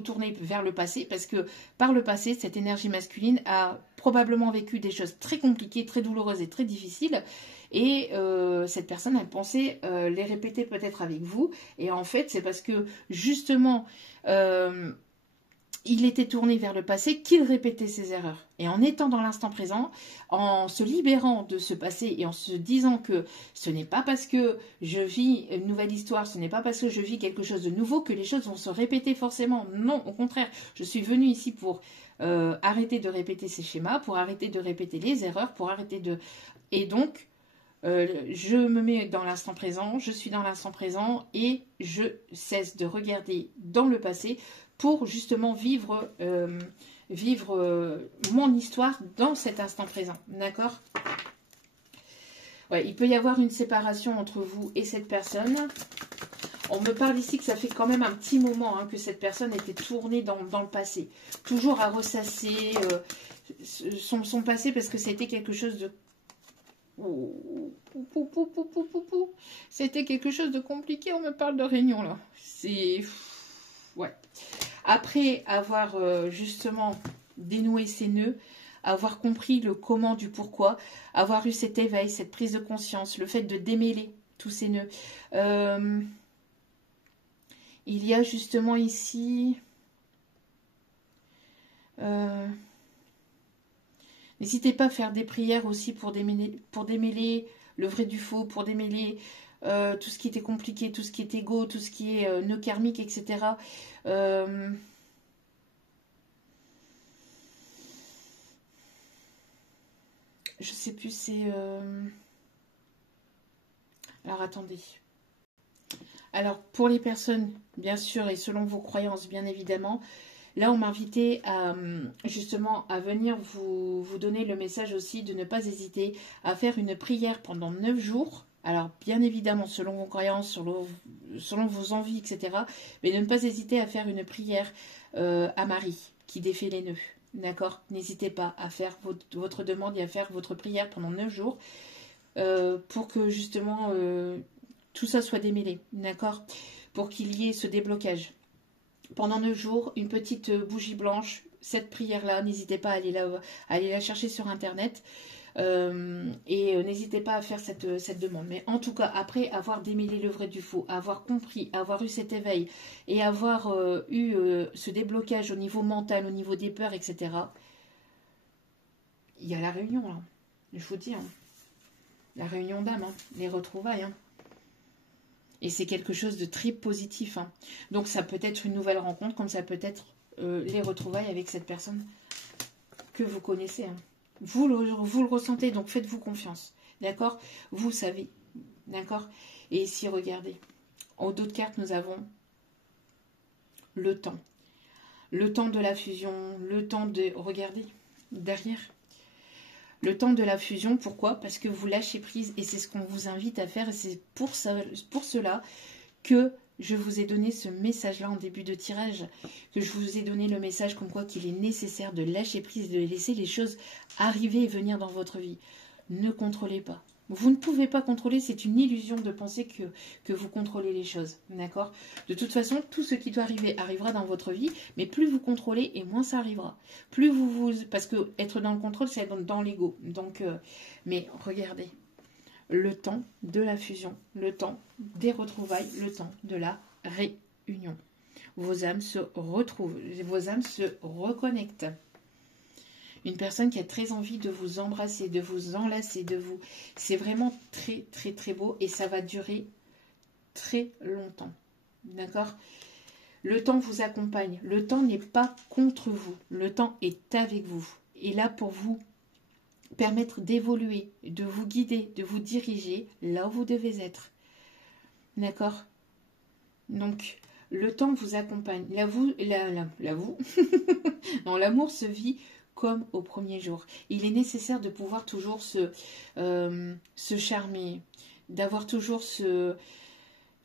tourné vers le passé, parce que par le passé, cette énergie masculine a probablement vécu des choses très compliquées, très douloureuses et très difficiles. Et cette personne, elle pensait les répéter peut-être avec vous. Et en fait, c'est parce que justement... il était tourné vers le passé qu'il répétait ses erreurs. Et en étant dans l'instant présent, en se libérant de ce passé et en se disant que ce n'est pas parce que je vis une nouvelle histoire, ce n'est pas parce que je vis quelque chose de nouveau que les choses vont se répéter forcément. Non, au contraire, je suis venue ici pour arrêter de répéter ces schémas, pour arrêter de répéter les erreurs, pour arrêter de... Et donc, je me mets dans l'instant présent, je suis dans l'instant présent et je cesse de regarder dans le passé pour justement vivre mon histoire dans cet instant présent. D'accord? Ouais, il peut y avoir une séparation entre vous et cette personne. On me parle ici que ça fait quand même un petit moment que cette personne était tournée dans le passé. Toujours à ressasser son passé parce que c'était quelque chose de... C'était quelque chose de compliqué, on me parle de réunion là. C'est... Ouais. Après avoir justement dénoué ses nœuds, avoir compris le comment du pourquoi, avoir eu cet éveil, cette prise de conscience, le fait de démêler tous ces nœuds. Il y a justement ici... N'hésitez pas à faire des prières aussi pour démêler le vrai du faux, pour démêler tout ce qui était compliqué, tout ce qui est égo, tout ce qui est nœud karmique, etc. Je sais plus, c'est... Alors, attendez. Alors, pour les personnes, bien sûr, et selon vos croyances, bien évidemment... Là, on m'invitait justement à venir vous donner le message aussi de ne pas hésiter à faire une prière pendant 9 jours. Alors, bien évidemment, selon vos croyances, selon vos envies, etc. Mais de ne pas hésiter à faire une prière à Marie qui défait les nœuds. D'accord? N'hésitez pas à faire votre demande et à faire votre prière pendant 9 jours pour que justement tout ça soit démêlé. D'accord? Pour qu'il y ait ce déblocage. Pendant 9 jours, une petite bougie blanche, cette prière-là, n'hésitez pas à aller la chercher sur Internet et n'hésitez pas à faire cette demande. Mais en tout cas, après avoir démêlé le vrai du faux, avoir compris, avoir eu cet éveil et avoir eu ce déblocage au niveau mental, au niveau des peurs, etc., il y a la réunion, là. Je vous dis, la réunion d'âme, les retrouvailles, Et c'est quelque chose de très positif. Donc ça peut être une nouvelle rencontre, comme ça peut être les retrouvailles avec cette personne que vous connaissez. Vous le ressentez, donc faites-vous confiance. D'accord? Vous savez D'accord? Et ici, regardez. En dos de carte, nous avons le temps. Le temps de la fusion, le temps de... Regardez, derrière. Le temps de la fusion, pourquoi? Parce que vous lâchez prise et c'est ce qu'on vous invite à faire. Et c'est pour cela que je vous ai donné ce message-là en début de tirage. Que je vous ai donné le message comme quoi qu'il est nécessaire de lâcher prise, de laisser les choses arriver et venir dans votre vie. Ne contrôlez pas. Vous ne pouvez pas contrôler, c'est une illusion de penser que vous contrôlez les choses, d'accord? De toute façon, tout ce qui doit arriver arrivera dans votre vie, mais plus vous contrôlez et moins ça arrivera. Plus parce que être dans le contrôle, c'est être dans l'ego. Donc, mais regardez, le temps de la fusion, le temps des retrouvailles, le temps de la réunion. Vos âmes se retrouvent, vos âmes se reconnectent. Une personne qui a très envie de vous embrasser, de vous enlacer, de vous... C'est vraiment très, très, très beau et ça va durer très longtemps. D'accord? Le temps vous accompagne. Le temps n'est pas contre vous. Le temps est avec vous. Et là pour vous permettre d'évoluer, de vous guider, de vous diriger là où vous devez être. D'accord? Donc, le temps vous accompagne. Non, l'amour se vit comme au premier jour. Il est nécessaire de pouvoir toujours se charmer, d'avoir toujours ce...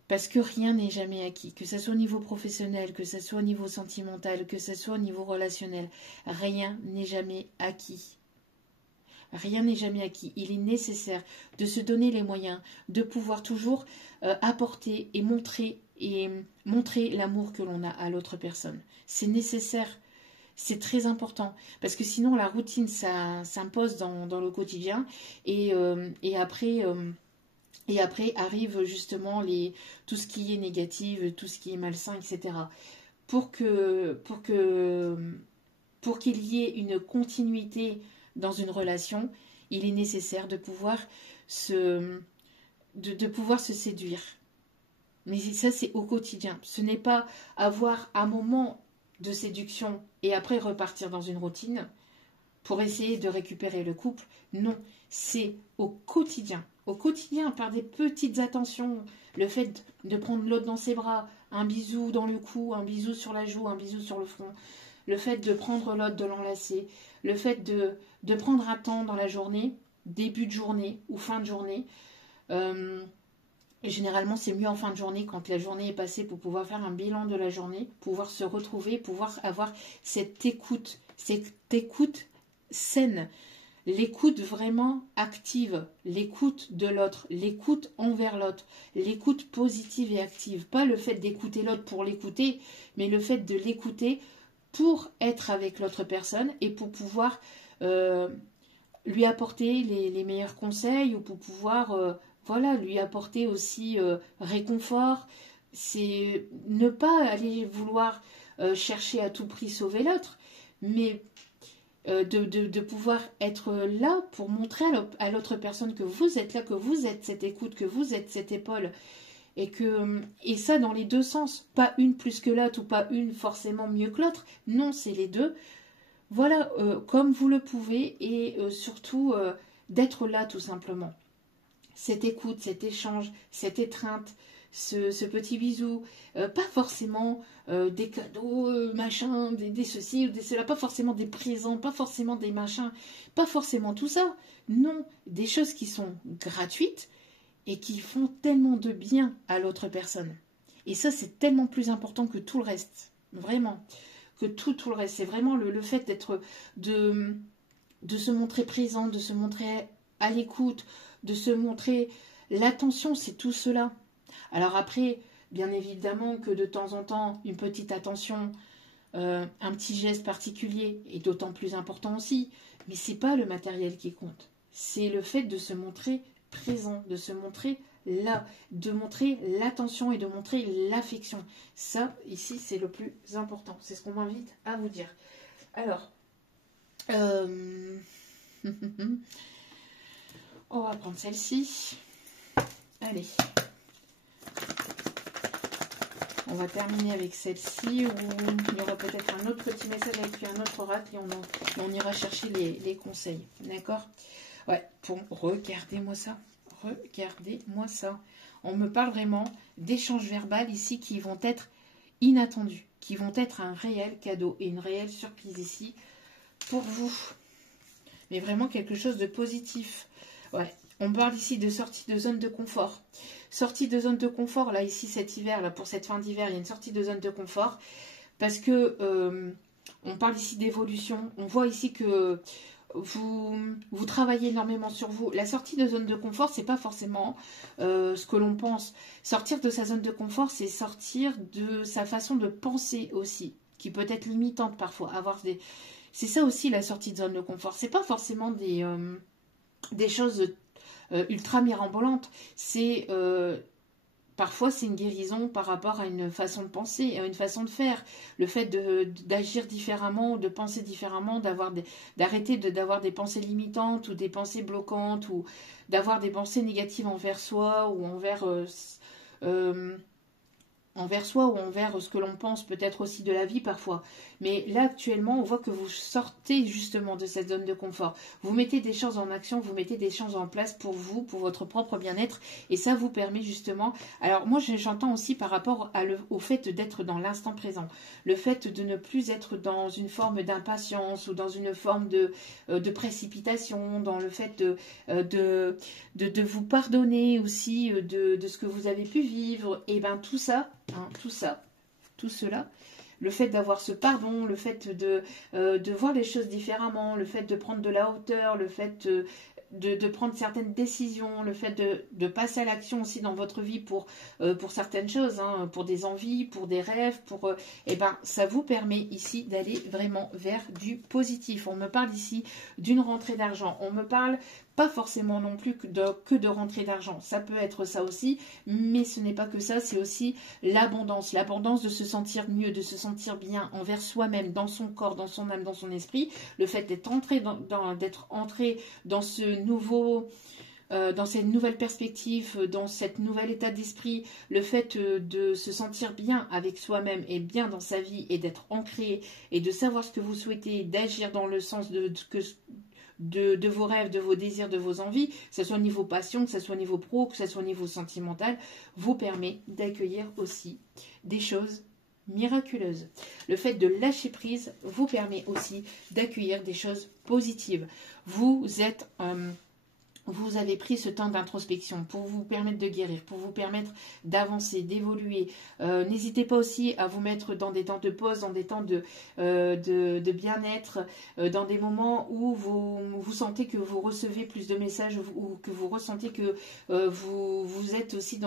Parce que rien n'est jamais acquis, que ce soit au niveau professionnel, que ce soit au niveau sentimental, que ce soit au niveau relationnel, rien n'est jamais acquis. Rien n'est jamais acquis. Il est nécessaire de se donner les moyens, de pouvoir toujours apporter et montrer l'amour que l'on a à l'autre personne. C'est nécessaire. C'est très important, parce que sinon la routine, ça s'impose dans le quotidien, et après arrive justement tout ce qui est négatif, tout ce qui est malsain, etc. Pour qu'il y ait une continuité dans une relation, il est nécessaire de pouvoir se séduire. Mais ça, c'est au quotidien. Ce n'est pas avoir un moment de séduction et après repartir dans une routine pour essayer de récupérer le couple. Non, c'est au quotidien. Au quotidien, par des petites attentions, le fait de prendre l'autre dans ses bras, un bisou dans le cou, un bisou sur la joue, un bisou sur le front, le fait de prendre l'autre, de l'enlacer, le fait de prendre un temps dans la journée, début de journée ou fin de journée. Généralement, c'est mieux en fin de journée, quand la journée est passée, pour pouvoir faire un bilan de la journée, pouvoir se retrouver, pouvoir avoir cette écoute saine, l'écoute vraiment active, l'écoute de l'autre, l'écoute envers l'autre, l'écoute positive et active. Pas le fait d'écouter l'autre pour l'écouter, mais le fait de l'écouter pour être avec l'autre personne et pour pouvoir lui apporter les meilleurs conseils, ou pour pouvoir... Voilà, lui apporter aussi réconfort. C'est ne pas aller vouloir chercher à tout prix sauver l'autre, mais de pouvoir être là pour montrer à l'autre personne que vous êtes là, que vous êtes cette écoute, que vous êtes cette épaule. Et ça dans les deux sens. Pas une plus que l'autre, ou pas une forcément mieux que l'autre. Non, c'est les deux. Voilà, comme vous le pouvez, et surtout d'être là tout simplement. Cette écoute, cet échange, cette étreinte, ce petit bisou, pas forcément des cadeaux, machin, des ceci ou des cela, pas forcément des présents, pas forcément des machins, pas forcément tout ça. Non, des choses qui sont gratuites et qui font tellement de bien à l'autre personne. Et ça, c'est tellement plus important que tout le reste, vraiment, que tout le reste. C'est vraiment le fait de se montrer présent, de se montrer à l'écoute, de se montrer l'attention, c'est tout cela. Alors après, bien évidemment que de temps en temps, une petite attention, un petit geste particulier est d'autant plus important aussi, mais c'est pas le matériel qui compte. C'est le fait de se montrer présent, de se montrer là, de montrer l'attention et de montrer l'affection. Ça, ici, c'est le plus important. C'est ce qu'on m'invite à vous dire. Alors, on va prendre celle-ci. Allez. On va terminer avec celle-ci, où il y aura peut-être un autre petit message avec un autre oracle, et on ira chercher les conseils. D'accord? Ouais, regardez-moi ça. Regardez-moi ça. On me parle vraiment d'échanges verbaux ici qui vont être inattendus, qui vont être un réel cadeau et une réelle surprise ici pour vous. Mais vraiment quelque chose de positif. Ouais. On parle ici de sortie de zone de confort. Sortie de zone de confort, là, ici, cet hiver, là, pour cette fin d'hiver, il y a une sortie de zone de confort. Parce que on parle ici d'évolution. On voit ici que vous travaillez énormément sur vous. La sortie de zone de confort, c'est pas forcément ce que l'on pense. Sortir de sa zone de confort, c'est sortir de sa façon de penser aussi, qui peut être limitante parfois. C'est ça aussi la sortie de zone de confort. C'est pas forcément des choses ultra mirambolantes. C'est parfois c'est une guérison par rapport à une façon de penser, à une façon de faire. Le fait d'agir différemment, de penser différemment, d'arrêter d'avoir des pensées limitantes ou des pensées bloquantes ou d'avoir des pensées négatives envers soi ou envers soi ou envers ce que l'on pense, peut-être aussi de la vie parfois. Mais là, actuellement, on voit que vous sortez justement de cette zone de confort. Vous mettez des choses en action, vous mettez des choses en place pour vous, pour votre propre bien-être. Et ça vous permet justement... Alors moi, j'entends aussi par rapport au fait d'être dans l'instant présent. Le fait de ne plus être dans une forme d'impatience ou dans une forme de précipitation, dans le fait de vous pardonner aussi de ce que vous avez pu vivre. Et bien tout ça, tout cela, le fait d'avoir ce pardon, le fait de voir les choses différemment, le fait de prendre de la hauteur, le fait de prendre certaines décisions, le fait de passer à l'action aussi dans votre vie pour certaines choses, hein, pour des envies, pour des rêves, et ben ça vous permet ici d'aller vraiment vers du positif. On me parle ici d'une rentrée d'argent, on me parle pas forcément non plus que de rentrée d'argent. Ça peut être ça aussi, mais ce n'est pas que ça, c'est aussi l'abondance. L'abondance de se sentir mieux, de se sentir bien envers soi-même, dans son corps, dans son âme, dans son esprit. Le fait d'être entré dans ce nouveau... dans cette nouvelle perspective, dans cet nouvel état d'esprit, le fait de se sentir bien avec soi-même et bien dans sa vie et d'être ancré et de savoir ce que vous souhaitez, d'agir dans le sens de vos rêves, de vos désirs, de vos envies, que ce soit au niveau passion, que ce soit au niveau pro, que ce soit au niveau sentimental, vous permet d'accueillir aussi des choses miraculeuses. Le fait de lâcher prise vous permet aussi d'accueillir des choses positives. Vous avez pris ce temps d'introspection pour vous permettre de guérir, pour vous permettre d'avancer, d'évoluer. N'hésitez pas aussi à vous mettre dans des temps de pause, dans des temps de bien-être, dans des moments où vous sentez que vous recevez plus de messages ou que vous ressentez que vous êtes aussi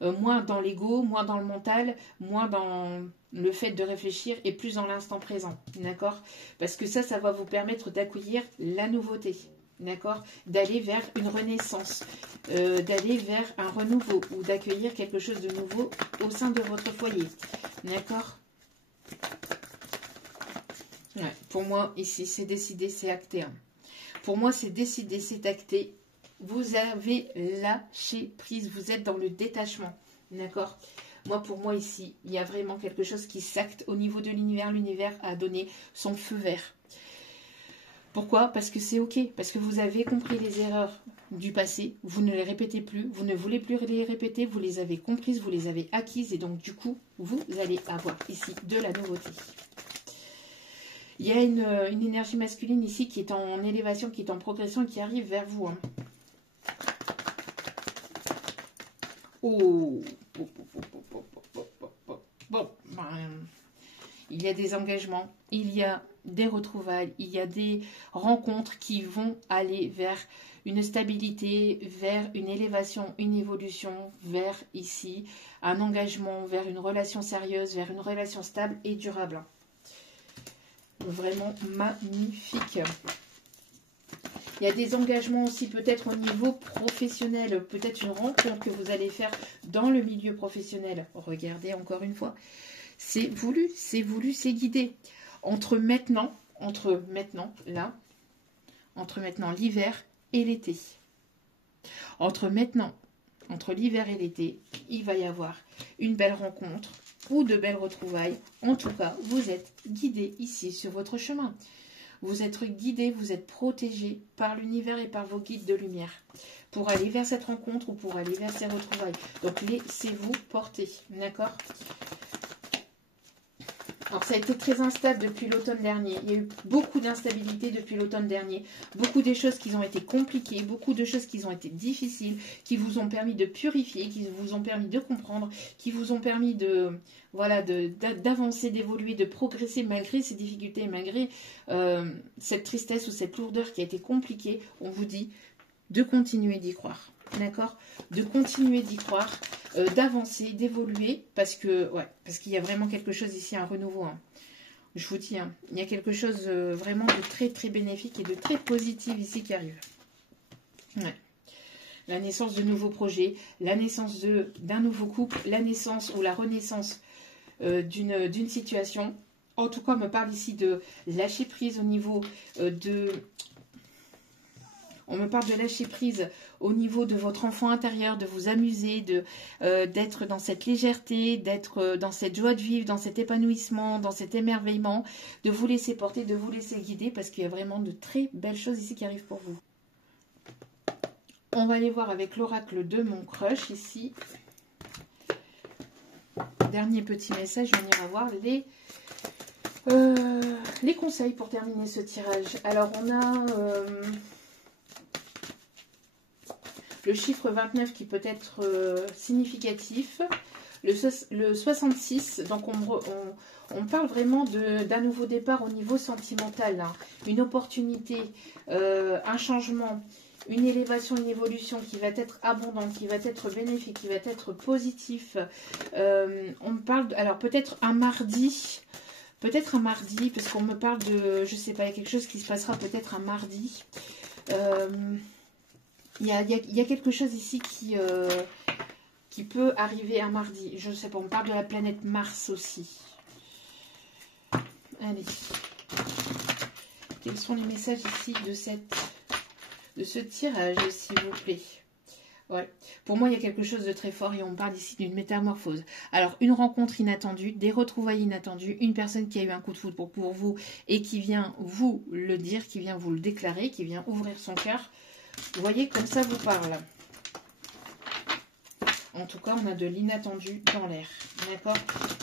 moins dans l'ego, moins dans le mental, moins dans le fait de réfléchir et plus dans l'instant présent. D'accord? Parce que ça va vous permettre d'accueillir la nouveauté. D'accord, d'aller vers une renaissance, d'aller vers un renouveau ou d'accueillir quelque chose de nouveau au sein de votre foyer. D'accord. Ouais, pour moi, ici, c'est décidé, c'est acté. Hein. Pour moi, c'est décidé, c'est acté. Vous avez lâché prise, vous êtes dans le détachement. D'accord. Moi, pour moi, ici, il y a vraiment quelque chose qui s'acte au niveau de l'univers. L'univers a donné son feu vert. Pourquoi? Parce que c'est ok, parce que vous avez compris les erreurs du passé, vous ne les répétez plus, vous ne voulez plus les répéter, vous les avez comprises, vous les avez acquises et donc du coup, vous allez avoir ici de la nouveauté. Il y a une énergie masculine ici qui est en élévation, qui est en progression et qui arrive vers vous. Hein. Oh. Bon, il y a des engagements, il y a des retrouvailles, il y a des rencontres qui vont aller vers une stabilité, vers une élévation, une évolution, vers ici un engagement, vers une relation sérieuse, vers une relation stable et durable. Vraiment magnifique. Il y a des engagements aussi peut-être au niveau professionnel, peut-être une rencontre que vous allez faire dans le milieu professionnel. Regardez encore une fois. C'est voulu, c'est guidé. Entre maintenant l'hiver et l'été. Entre l'hiver et l'été, il va y avoir une belle rencontre ou de belles retrouvailles. En tout cas, vous êtes guidé ici sur votre chemin. Vous êtes guidé, vous êtes protégé par l'univers et par vos guides de lumière pour aller vers cette rencontre ou pour aller vers ces retrouvailles. Donc, laissez-vous porter, d'accord? Alors, ça a été très instable depuis l'automne dernier. Il y a eu beaucoup d'instabilité depuis l'automne dernier. Beaucoup de choses qui ont été compliquées, beaucoup de choses qui ont été difficiles, qui vous ont permis de purifier, qui vous ont permis de comprendre, qui vous ont permis de, voilà, d'avancer, d'évoluer, de progresser malgré ces difficultés, malgré cette tristesse ou cette lourdeur qui a été compliquée. On vous dit de continuer d'y croire. D'accord? De continuer d'y croire, d'avancer, d'évoluer, parce que parce qu'il y a vraiment quelque chose ici, un renouveau. Hein. Je vous dis, hein, il y a quelque chose vraiment de très très bénéfique et de très positif ici qui arrive. Ouais. La naissance de nouveaux projets, la naissance d'un nouveau couple, la naissance ou la renaissance d'une situation. En tout cas, on me parle ici de lâcher prise au niveau On me parle de lâcher prise au niveau de votre enfant intérieur, de vous amuser, d'être dans cette légèreté, d'être dans cette joie de vivre, dans cet épanouissement, dans cet émerveillement, de vous laisser porter, de vous laisser guider, parce qu'il y a vraiment de très belles choses ici qui arrivent pour vous. On va aller voir avec l'oracle de mon crush ici. Dernier petit message, on ira voir les conseils pour terminer ce tirage. Alors, on a... le chiffre 29 qui peut être significatif, le 66, donc on parle vraiment d'un nouveau départ au niveau sentimental, hein. Une opportunité, un changement, une élévation, une évolution qui va être abondante, qui va être bénéfique, qui va être positif. On me parle, alors peut-être un mardi, parce qu'on me parle de, je sais pas, il y a quelque chose qui se passera peut-être un mardi. Il y a quelque chose ici qui peut arriver un mardi. Je ne sais pas, on parle de la planète Mars aussi. Allez. Quels sont les messages ici de ce tirage, s'il vous plaît? Ouais. Pour moi, il y a quelque chose de très fort et on parle ici d'une métamorphose. Alors, une rencontre inattendue, des retrouvailles inattendues, une personne qui a eu un coup de foudre pour vous et qui vient vous le dire, qui vient vous le déclarer, qui vient ouvrir son cœur. Vous voyez, comme ça vous parle. En tout cas, on a de l'inattendu dans l'air. D'accord?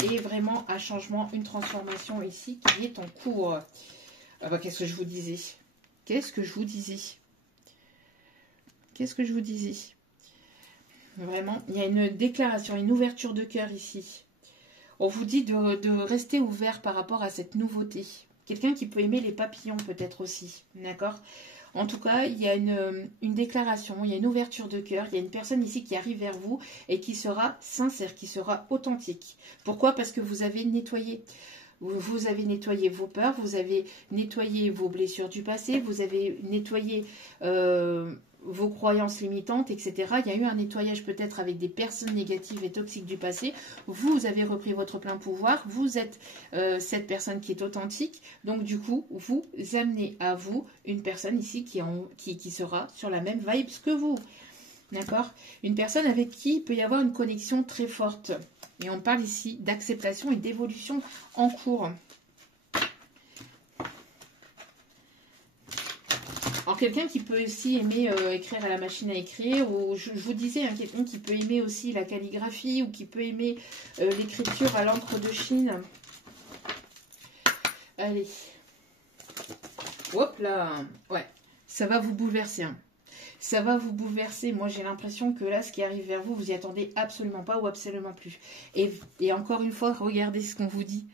Et vraiment un changement, une transformation ici qui est en cours. Ah bah, qu'est-ce que je vous disais? Qu'est-ce que je vous disais? Qu'est-ce que je vous disais? Vraiment, il y a une déclaration, une ouverture de cœur ici. On vous dit de rester ouvert par rapport à cette nouveauté. Quelqu'un qui peut aimer les papillons peut-être aussi. D'accord? En tout cas, il y a une déclaration, il y a une ouverture de cœur, il y a une personne ici qui arrive vers vous et qui sera sincère, qui sera authentique. Pourquoi? Parce que vous avez nettoyé. Vous avez nettoyé vos peurs, vous avez nettoyé vos blessures du passé, vous avez nettoyé vos croyances limitantes, etc. Il y a eu un nettoyage peut-être avec des personnes négatives et toxiques du passé. Vous avez repris votre plein pouvoir. Vous êtes cette personne qui est authentique. Donc du coup, vous amenez à vous une personne ici qui sera sur la même vibe que vous. D'accord? Une personne avec qui il peut y avoir une connexion très forte. Et on parle ici d'acceptation et d'évolution en cours. Alors, quelqu'un qui peut aussi aimer écrire à la machine à écrire, ou je vous disais, hein, quelqu'un qui peut aimer aussi la calligraphie, ou qui peut aimer l'écriture à l'encre de Chine. Allez. Hop là. Ouais, ça va vous bouleverser. Hein. Ça va vous bouleverser. Moi, j'ai l'impression que là, ce qui arrive vers vous, vous y attendez absolument pas ou absolument plus. Et encore une fois, regardez ce qu'on vous dit.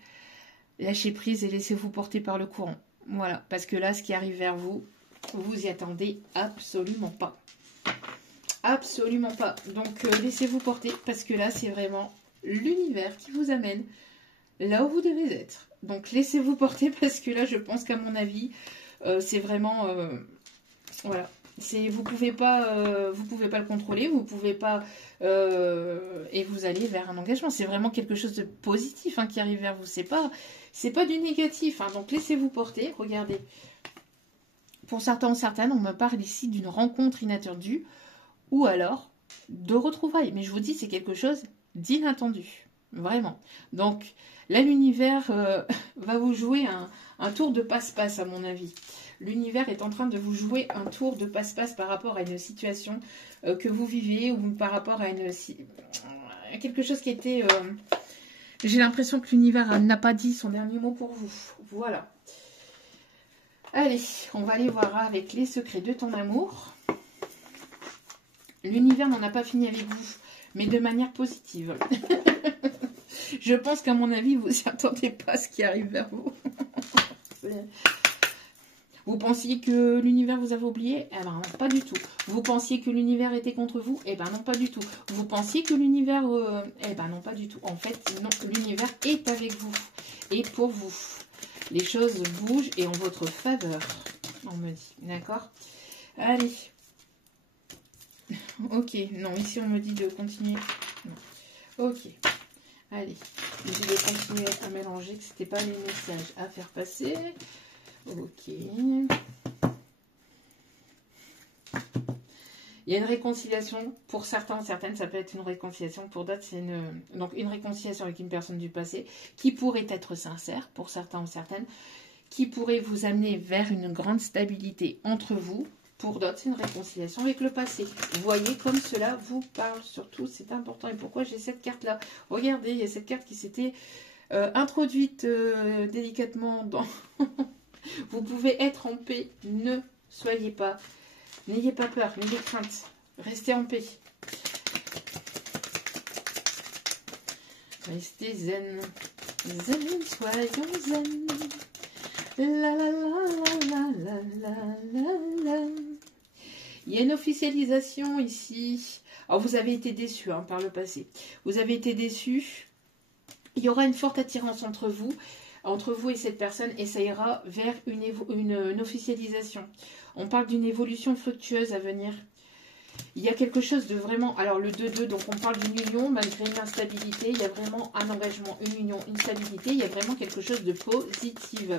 Lâchez prise et laissez-vous porter par le courant. Voilà, parce que là, ce qui arrive vers vous, vous y attendez absolument pas. Absolument pas. Donc, laissez-vous porter parce que là, c'est vraiment l'univers qui vous amène là où vous devez être. Donc, laissez-vous porter parce que là, je pense qu'à mon avis, c'est vraiment... voilà. Vous pouvez pas le contrôler, vous pouvez pas... et vous allez vers un engagement. C'est vraiment quelque chose de positif hein, qui arrive vers vous. C'est pas du négatif. Hein. Donc, laissez-vous porter. Regardez. Pour certains ou certaines, on me parle ici d'une rencontre inattendue ou alors de retrouvailles. Mais je vous dis, c'est quelque chose d'inattendu. Vraiment. Donc, là, l'univers va vous jouer un tour de passe-passe, à mon avis. L'univers est en train de vous jouer un tour de passe-passe par rapport à une situation que vous vivez ou par rapport à quelque chose qui était... J'ai l'impression que l'univers n'a pas dit son dernier mot pour vous. Voilà. Allez, on va aller voir avec les secrets de ton amour. L'univers n'en a pas fini avec vous, mais de manière positive. Je pense qu'à mon avis, vous n'y attendez pas ce qui arrive vers vous. Vous pensiez que l'univers vous avait oublié? Eh ben non, pas du tout. Vous pensiez que l'univers était contre vous? Eh ben non, pas du tout. Vous pensiez que l'univers... Eh ben non, pas du tout. En fait, non, l'univers est avec vous et pour vous. Les choses bougent et en votre faveur, on me dit. D'accord? Allez. Ok, non, ici on me dit de continuer. Non. Ok. Allez, je vais continuer à mélanger, que ce n'était pas les messages à faire passer. Ok. Il y a une réconciliation. Pour certains ou certaines, ça peut être une réconciliation. Pour d'autres, c'est une réconciliation avec une personne du passé qui pourrait être sincère pour certains ou certaines, qui pourrait vous amener vers une grande stabilité entre vous. Pour d'autres, c'est une réconciliation avec le passé. Vous voyez comme cela vous parle. Surtout, c'est important. Et pourquoi j'ai cette carte-là? Regardez, il y a cette carte qui s'était introduite délicatement dans... Vous pouvez être en paix. Ne soyez pas... N'ayez pas peur, n'ayez crainte. Restez en paix. Restez zen. Zen, soyons zen. La la la la la la la la. Il y a une officialisation ici. Alors, vous avez été déçus par le passé. Vous avez été déçus. Il y aura une forte attirance entre vous et cette personne, et ça ira vers une officialisation. On parle d'une évolution fructueuse à venir. Il y a quelque chose de vraiment... Alors, le 2-2, donc on parle d'une union, malgré une instabilité. Il y a vraiment un engagement, une union, une stabilité. Il y a vraiment quelque chose de positif.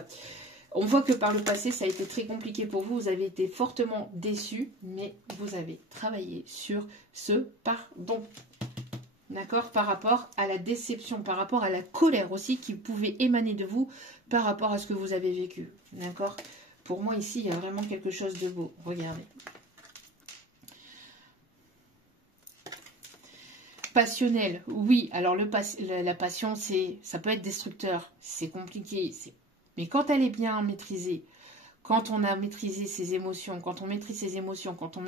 On voit que par le passé, ça a été très compliqué pour vous. Vous avez été fortement déçus, mais vous avez travaillé sur ce pardon. D'accord? Par rapport à la déception, par rapport à la colère aussi qui pouvait émaner de vous par rapport à ce que vous avez vécu. D'accord? Pour moi, ici, il y a vraiment quelque chose de beau. Regardez. Passionnel, oui. Alors, la passion, ça peut être destructeur. C'est compliqué. Mais quand elle est bien maîtrisée, quand on a maîtrisé ses émotions, quand on maîtrise ses émotions, quand on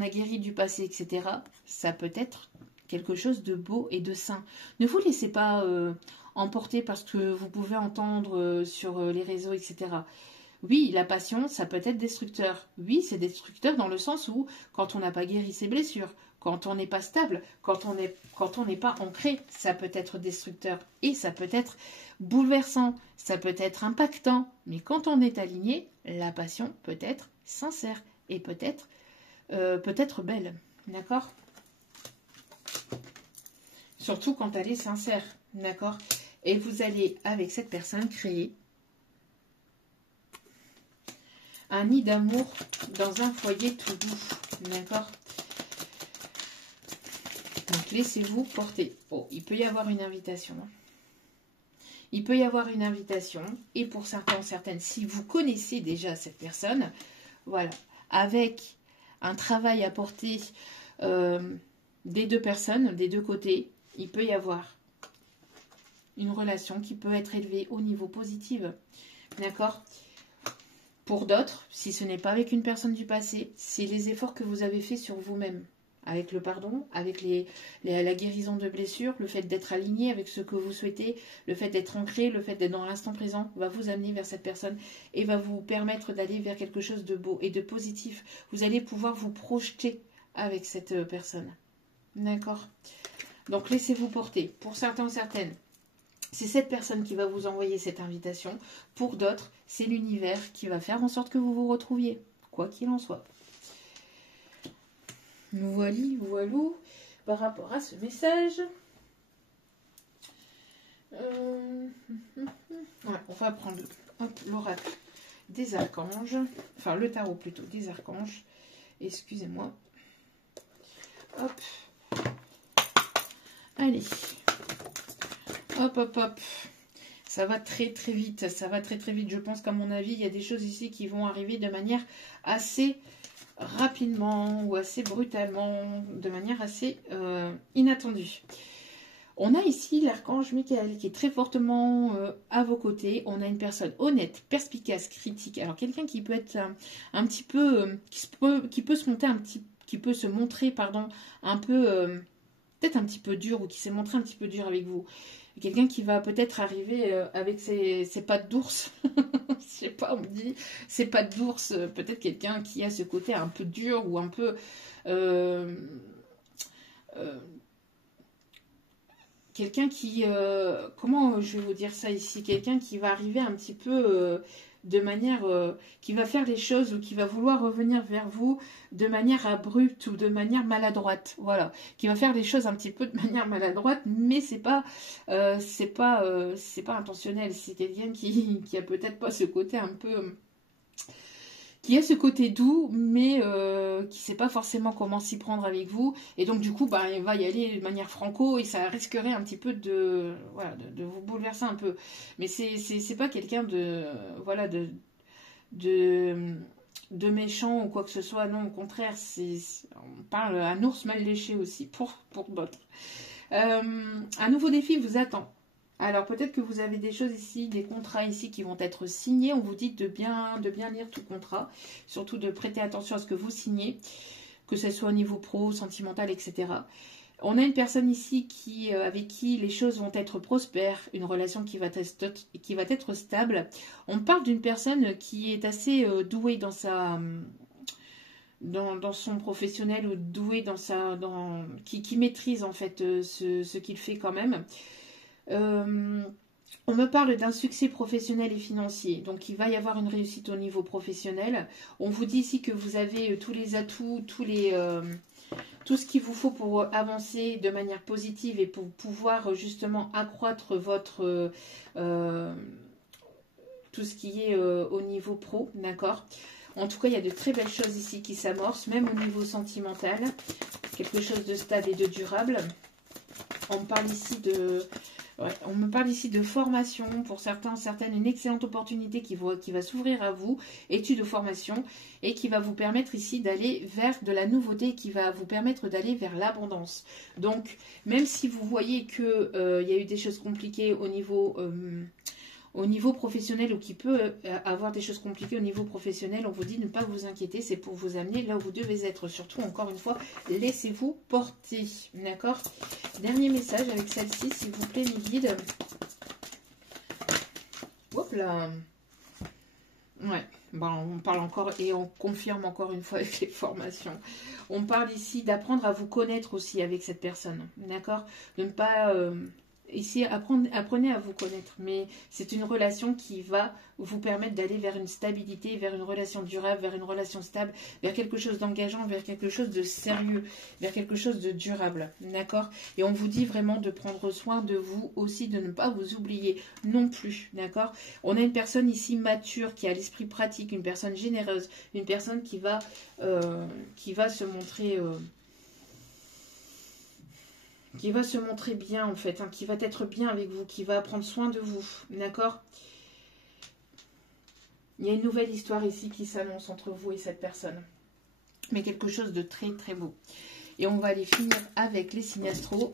a guéri du passé, etc., ça peut être quelque chose de beau et de sain. Ne vous laissez pas emporter par ce que vous pouvez entendre sur les réseaux, etc. Oui, la passion, ça peut être destructeur. Oui, c'est destructeur dans le sens où, quand on n'a pas guéri ses blessures, quand on n'est pas stable, quand on n'est pas ancré, ça peut être destructeur. Et ça peut être bouleversant, ça peut être impactant. Mais quand on est aligné, la passion peut être sincère et peut-être belle. D'accord? Surtout quand elle est sincère. D'accord? Et vous allez, avec cette personne, créer un nid d'amour dans un foyer tout doux. D'accord? Donc, laissez-vous porter. Oh, il peut y avoir une invitation. Il peut y avoir une invitation. Et pour certains ou certaines, si vous connaissez déjà cette personne, voilà, avec un travail à porter des deux personnes, des deux côtés, il peut y avoir une relation qui peut être élevée au niveau positif. D'accord? Pour d'autres, si ce n'est pas avec une personne du passé, c'est les efforts que vous avez faits sur vous-même. Avec le pardon, avec la guérison de blessures, le fait d'être aligné avec ce que vous souhaitez, le fait d'être ancré, le fait d'être dans l'instant présent, va vous amener vers cette personne et va vous permettre d'aller vers quelque chose de beau et de positif. Vous allez pouvoir vous projeter avec cette personne. D'accord? Donc, laissez-vous porter. Pour certains ou certaines, c'est cette personne qui va vous envoyer cette invitation. Pour d'autres, c'est l'univers qui va faire en sorte que vous vous retrouviez, quoi qu'il en soit. Voilou, par rapport à ce message. Ouais, on va prendre l'oracle des archanges. Enfin, le tarot plutôt des archanges. Excusez-moi. Hop. Allez. Hop, hop, hop. Ça va très très vite, ça va très très vite. Je pense qu'à mon avis, il y a des choses ici qui vont arriver de manière assez rapidement ou assez brutalement, de manière assez inattendue. On a ici l'archange Michael qui est très fortement à vos côtés. On a une personne honnête, perspicace, critique. Alors quelqu'un qui peut être un petit peu, qui peut se monter un petit, qui peut se montrer, pardon, un peu, peut-être un petit peu dur ou qui s'est montré un petit peu dur avec vous. Quelqu'un qui va peut-être arriver avec ses pattes d'ours. Je sais pas, on me dit ses pattes d'ours. Peut-être quelqu'un qui a ce côté un peu dur ou un peu... quelqu'un qui... comment je vais vous dire ça ici? Quelqu'un qui va arriver un petit peu de manière... qui va faire les choses ou qui va vouloir revenir vers vous de manière abrupte ou de manière maladroite. Voilà. Qui va faire les choses un petit peu de manière maladroite, mais c'est pas intentionnel. C'est quelqu'un qui a peut-être pas ce côté un peu... qui a ce côté doux, mais qui ne sait pas forcément comment s'y prendre avec vous. Et donc, du coup, bah, il va y aller de manière franco et ça risquerait un petit peu de, voilà, de vous bouleverser un peu. Mais c'est pas quelqu'un de, voilà, de méchant ou quoi que ce soit. Non, au contraire, on parle un ours mal léché aussi pour d'autres. Un nouveau défi vous attend. Alors peut-être que vous avez des choses ici, des contrats ici qui vont être signés. On vous dit de bien lire tout contrat, surtout de prêter attention à ce que vous signez, que ce soit au niveau pro, sentimental, etc. On a une personne ici avec qui les choses vont être prospères, une relation qui va être stable. On parle d'une personne qui est assez douée dans son professionnel ou douée qui maîtrise en fait ce qu'il fait quand même. On me parle d'un succès professionnel et financier, donc il va y avoir une réussite au niveau professionnel. On vous dit ici que vous avez tous les atouts, tout ce qu'il vous faut pour avancer de manière positive et pour pouvoir justement accroître votre tout ce qui est au niveau pro, d'accord. En tout cas, il y a de très belles choses ici qui s'amorcent, même au niveau sentimental, quelque chose de stable et de durable. On me parle ici on me parle ici de formation, pour certaines, une excellente opportunité qui va s'ouvrir à vous, études de formation, et qui va vous permettre ici d'aller vers de la nouveauté, qui va vous permettre d'aller vers l'abondance. Donc, même si vous voyez qu'il y a eu des choses compliquées au niveau professionnel ou qui peut avoir des choses compliquées au niveau professionnel, on vous dit de ne pas vous inquiéter, c'est pour vous amener là où vous devez être. Surtout, encore une fois, laissez-vous porter. D'accord? Dernier message avec celle-ci, s'il vous plaît, mes guides. Hop là. Ouais, ben, on parle encore et on confirme encore une fois avec les formations. On parle ici d'apprendre à vous connaître aussi avec cette personne. D'accord? De ne pas... ici, apprenez à vous connaître, mais c'est une relation qui va vous permettre d'aller vers une stabilité, vers une relation durable, vers une relation stable, vers quelque chose d'engageant, vers quelque chose de sérieux, vers quelque chose de durable, d'accord? Et on vous dit vraiment de prendre soin de vous aussi, de ne pas vous oublier non plus, d'accord? On a une personne ici mature, qui a l'esprit pratique, une personne généreuse, une personne qui va se montrer... qui va se montrer bien en fait, hein, qui va être bien avec vous, qui va prendre soin de vous, d'accord? Il y a une nouvelle histoire ici qui s'annonce entre vous et cette personne, mais quelque chose de très très beau. Et on va aller finir avec les signes astro.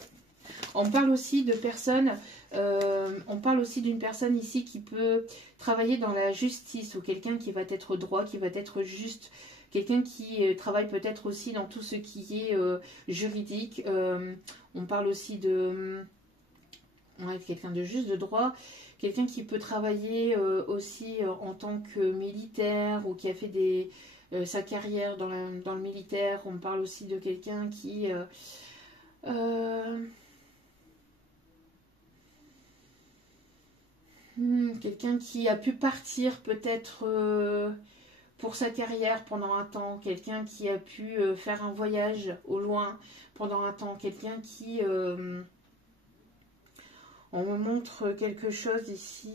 On parle aussi de personnes, on parle aussi d'une personne ici qui peut travailler dans la justice, ou quelqu'un qui va être droit, qui va être juste, quelqu'un qui travaille peut-être aussi dans tout ce qui est juridique. On parle aussi de quelqu'un de juste, de droit, quelqu'un qui peut travailler aussi en tant que militaire ou qui a fait sa carrière dans le militaire. On parle aussi de quelqu'un qui... quelqu'un qui a pu partir peut-être pour sa carrière pendant un temps, quelqu'un qui a pu faire un voyage au loin pendant un temps, quelqu'un qui... on me montre quelque chose ici,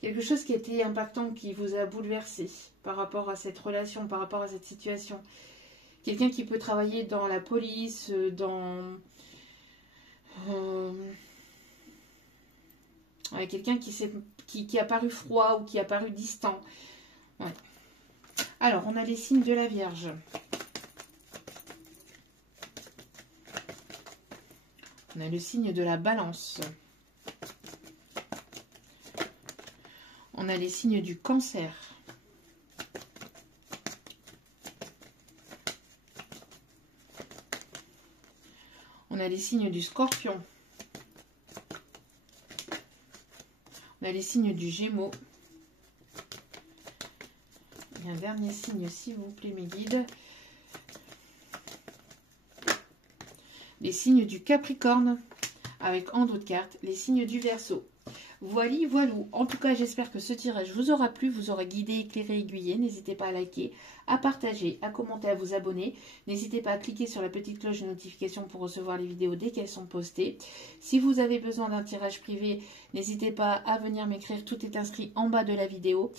quelque chose qui a été impactant, qui vous a bouleversé par rapport à cette relation, par rapport à cette situation. Quelqu'un qui peut travailler dans la police, avec quelqu'un qui a paru froid ou qui a paru distant. Ouais. Alors, on a les signes de la Vierge. On a le signe de la Balance. On a les signes du Cancer. On a les signes du Scorpion. On a les signes du Gémeaux. Et un dernier signe, s'il vous plaît, mes guides. Les signes du Capricorne, avec en dos de carte, les signes du Verseau. Voilà, voilou. En tout cas, j'espère que ce tirage vous aura plu, vous aura guidé, éclairé, aiguillé. N'hésitez pas à liker, à partager, à commenter, à vous abonner. N'hésitez pas à cliquer sur la petite cloche de notification pour recevoir les vidéos dès qu'elles sont postées. Si vous avez besoin d'un tirage privé, n'hésitez pas à venir m'écrire. Tout est inscrit en bas de la vidéo.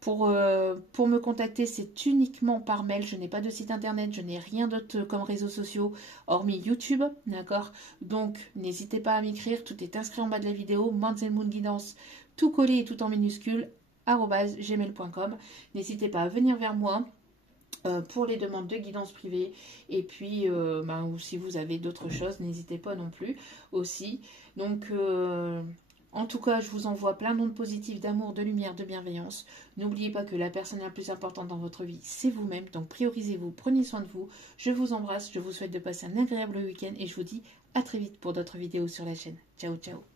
Pour me contacter, c'est uniquement par mail. Je n'ai pas de site internet, je n'ai rien d'autre comme réseaux sociaux, hormis YouTube, d'accord? Donc, n'hésitez pas à m'écrire. Tout est inscrit en bas de la vidéo. Manzel Moon Guidance, tout collé et tout en minuscule, @gmail.com. N'hésitez pas à venir vers moi pour les demandes de guidance privée. Et puis, ou si vous avez d'autres choses, n'hésitez pas non plus aussi. Donc, en tout cas, je vous envoie plein d'ondes positives, d'amour, de lumière, de bienveillance. N'oubliez pas que la personne la plus importante dans votre vie, c'est vous-même. Donc, priorisez-vous, prenez soin de vous. Je vous embrasse, je vous souhaite de passer un agréable week-end et je vous dis à très vite pour d'autres vidéos sur la chaîne. Ciao, ciao.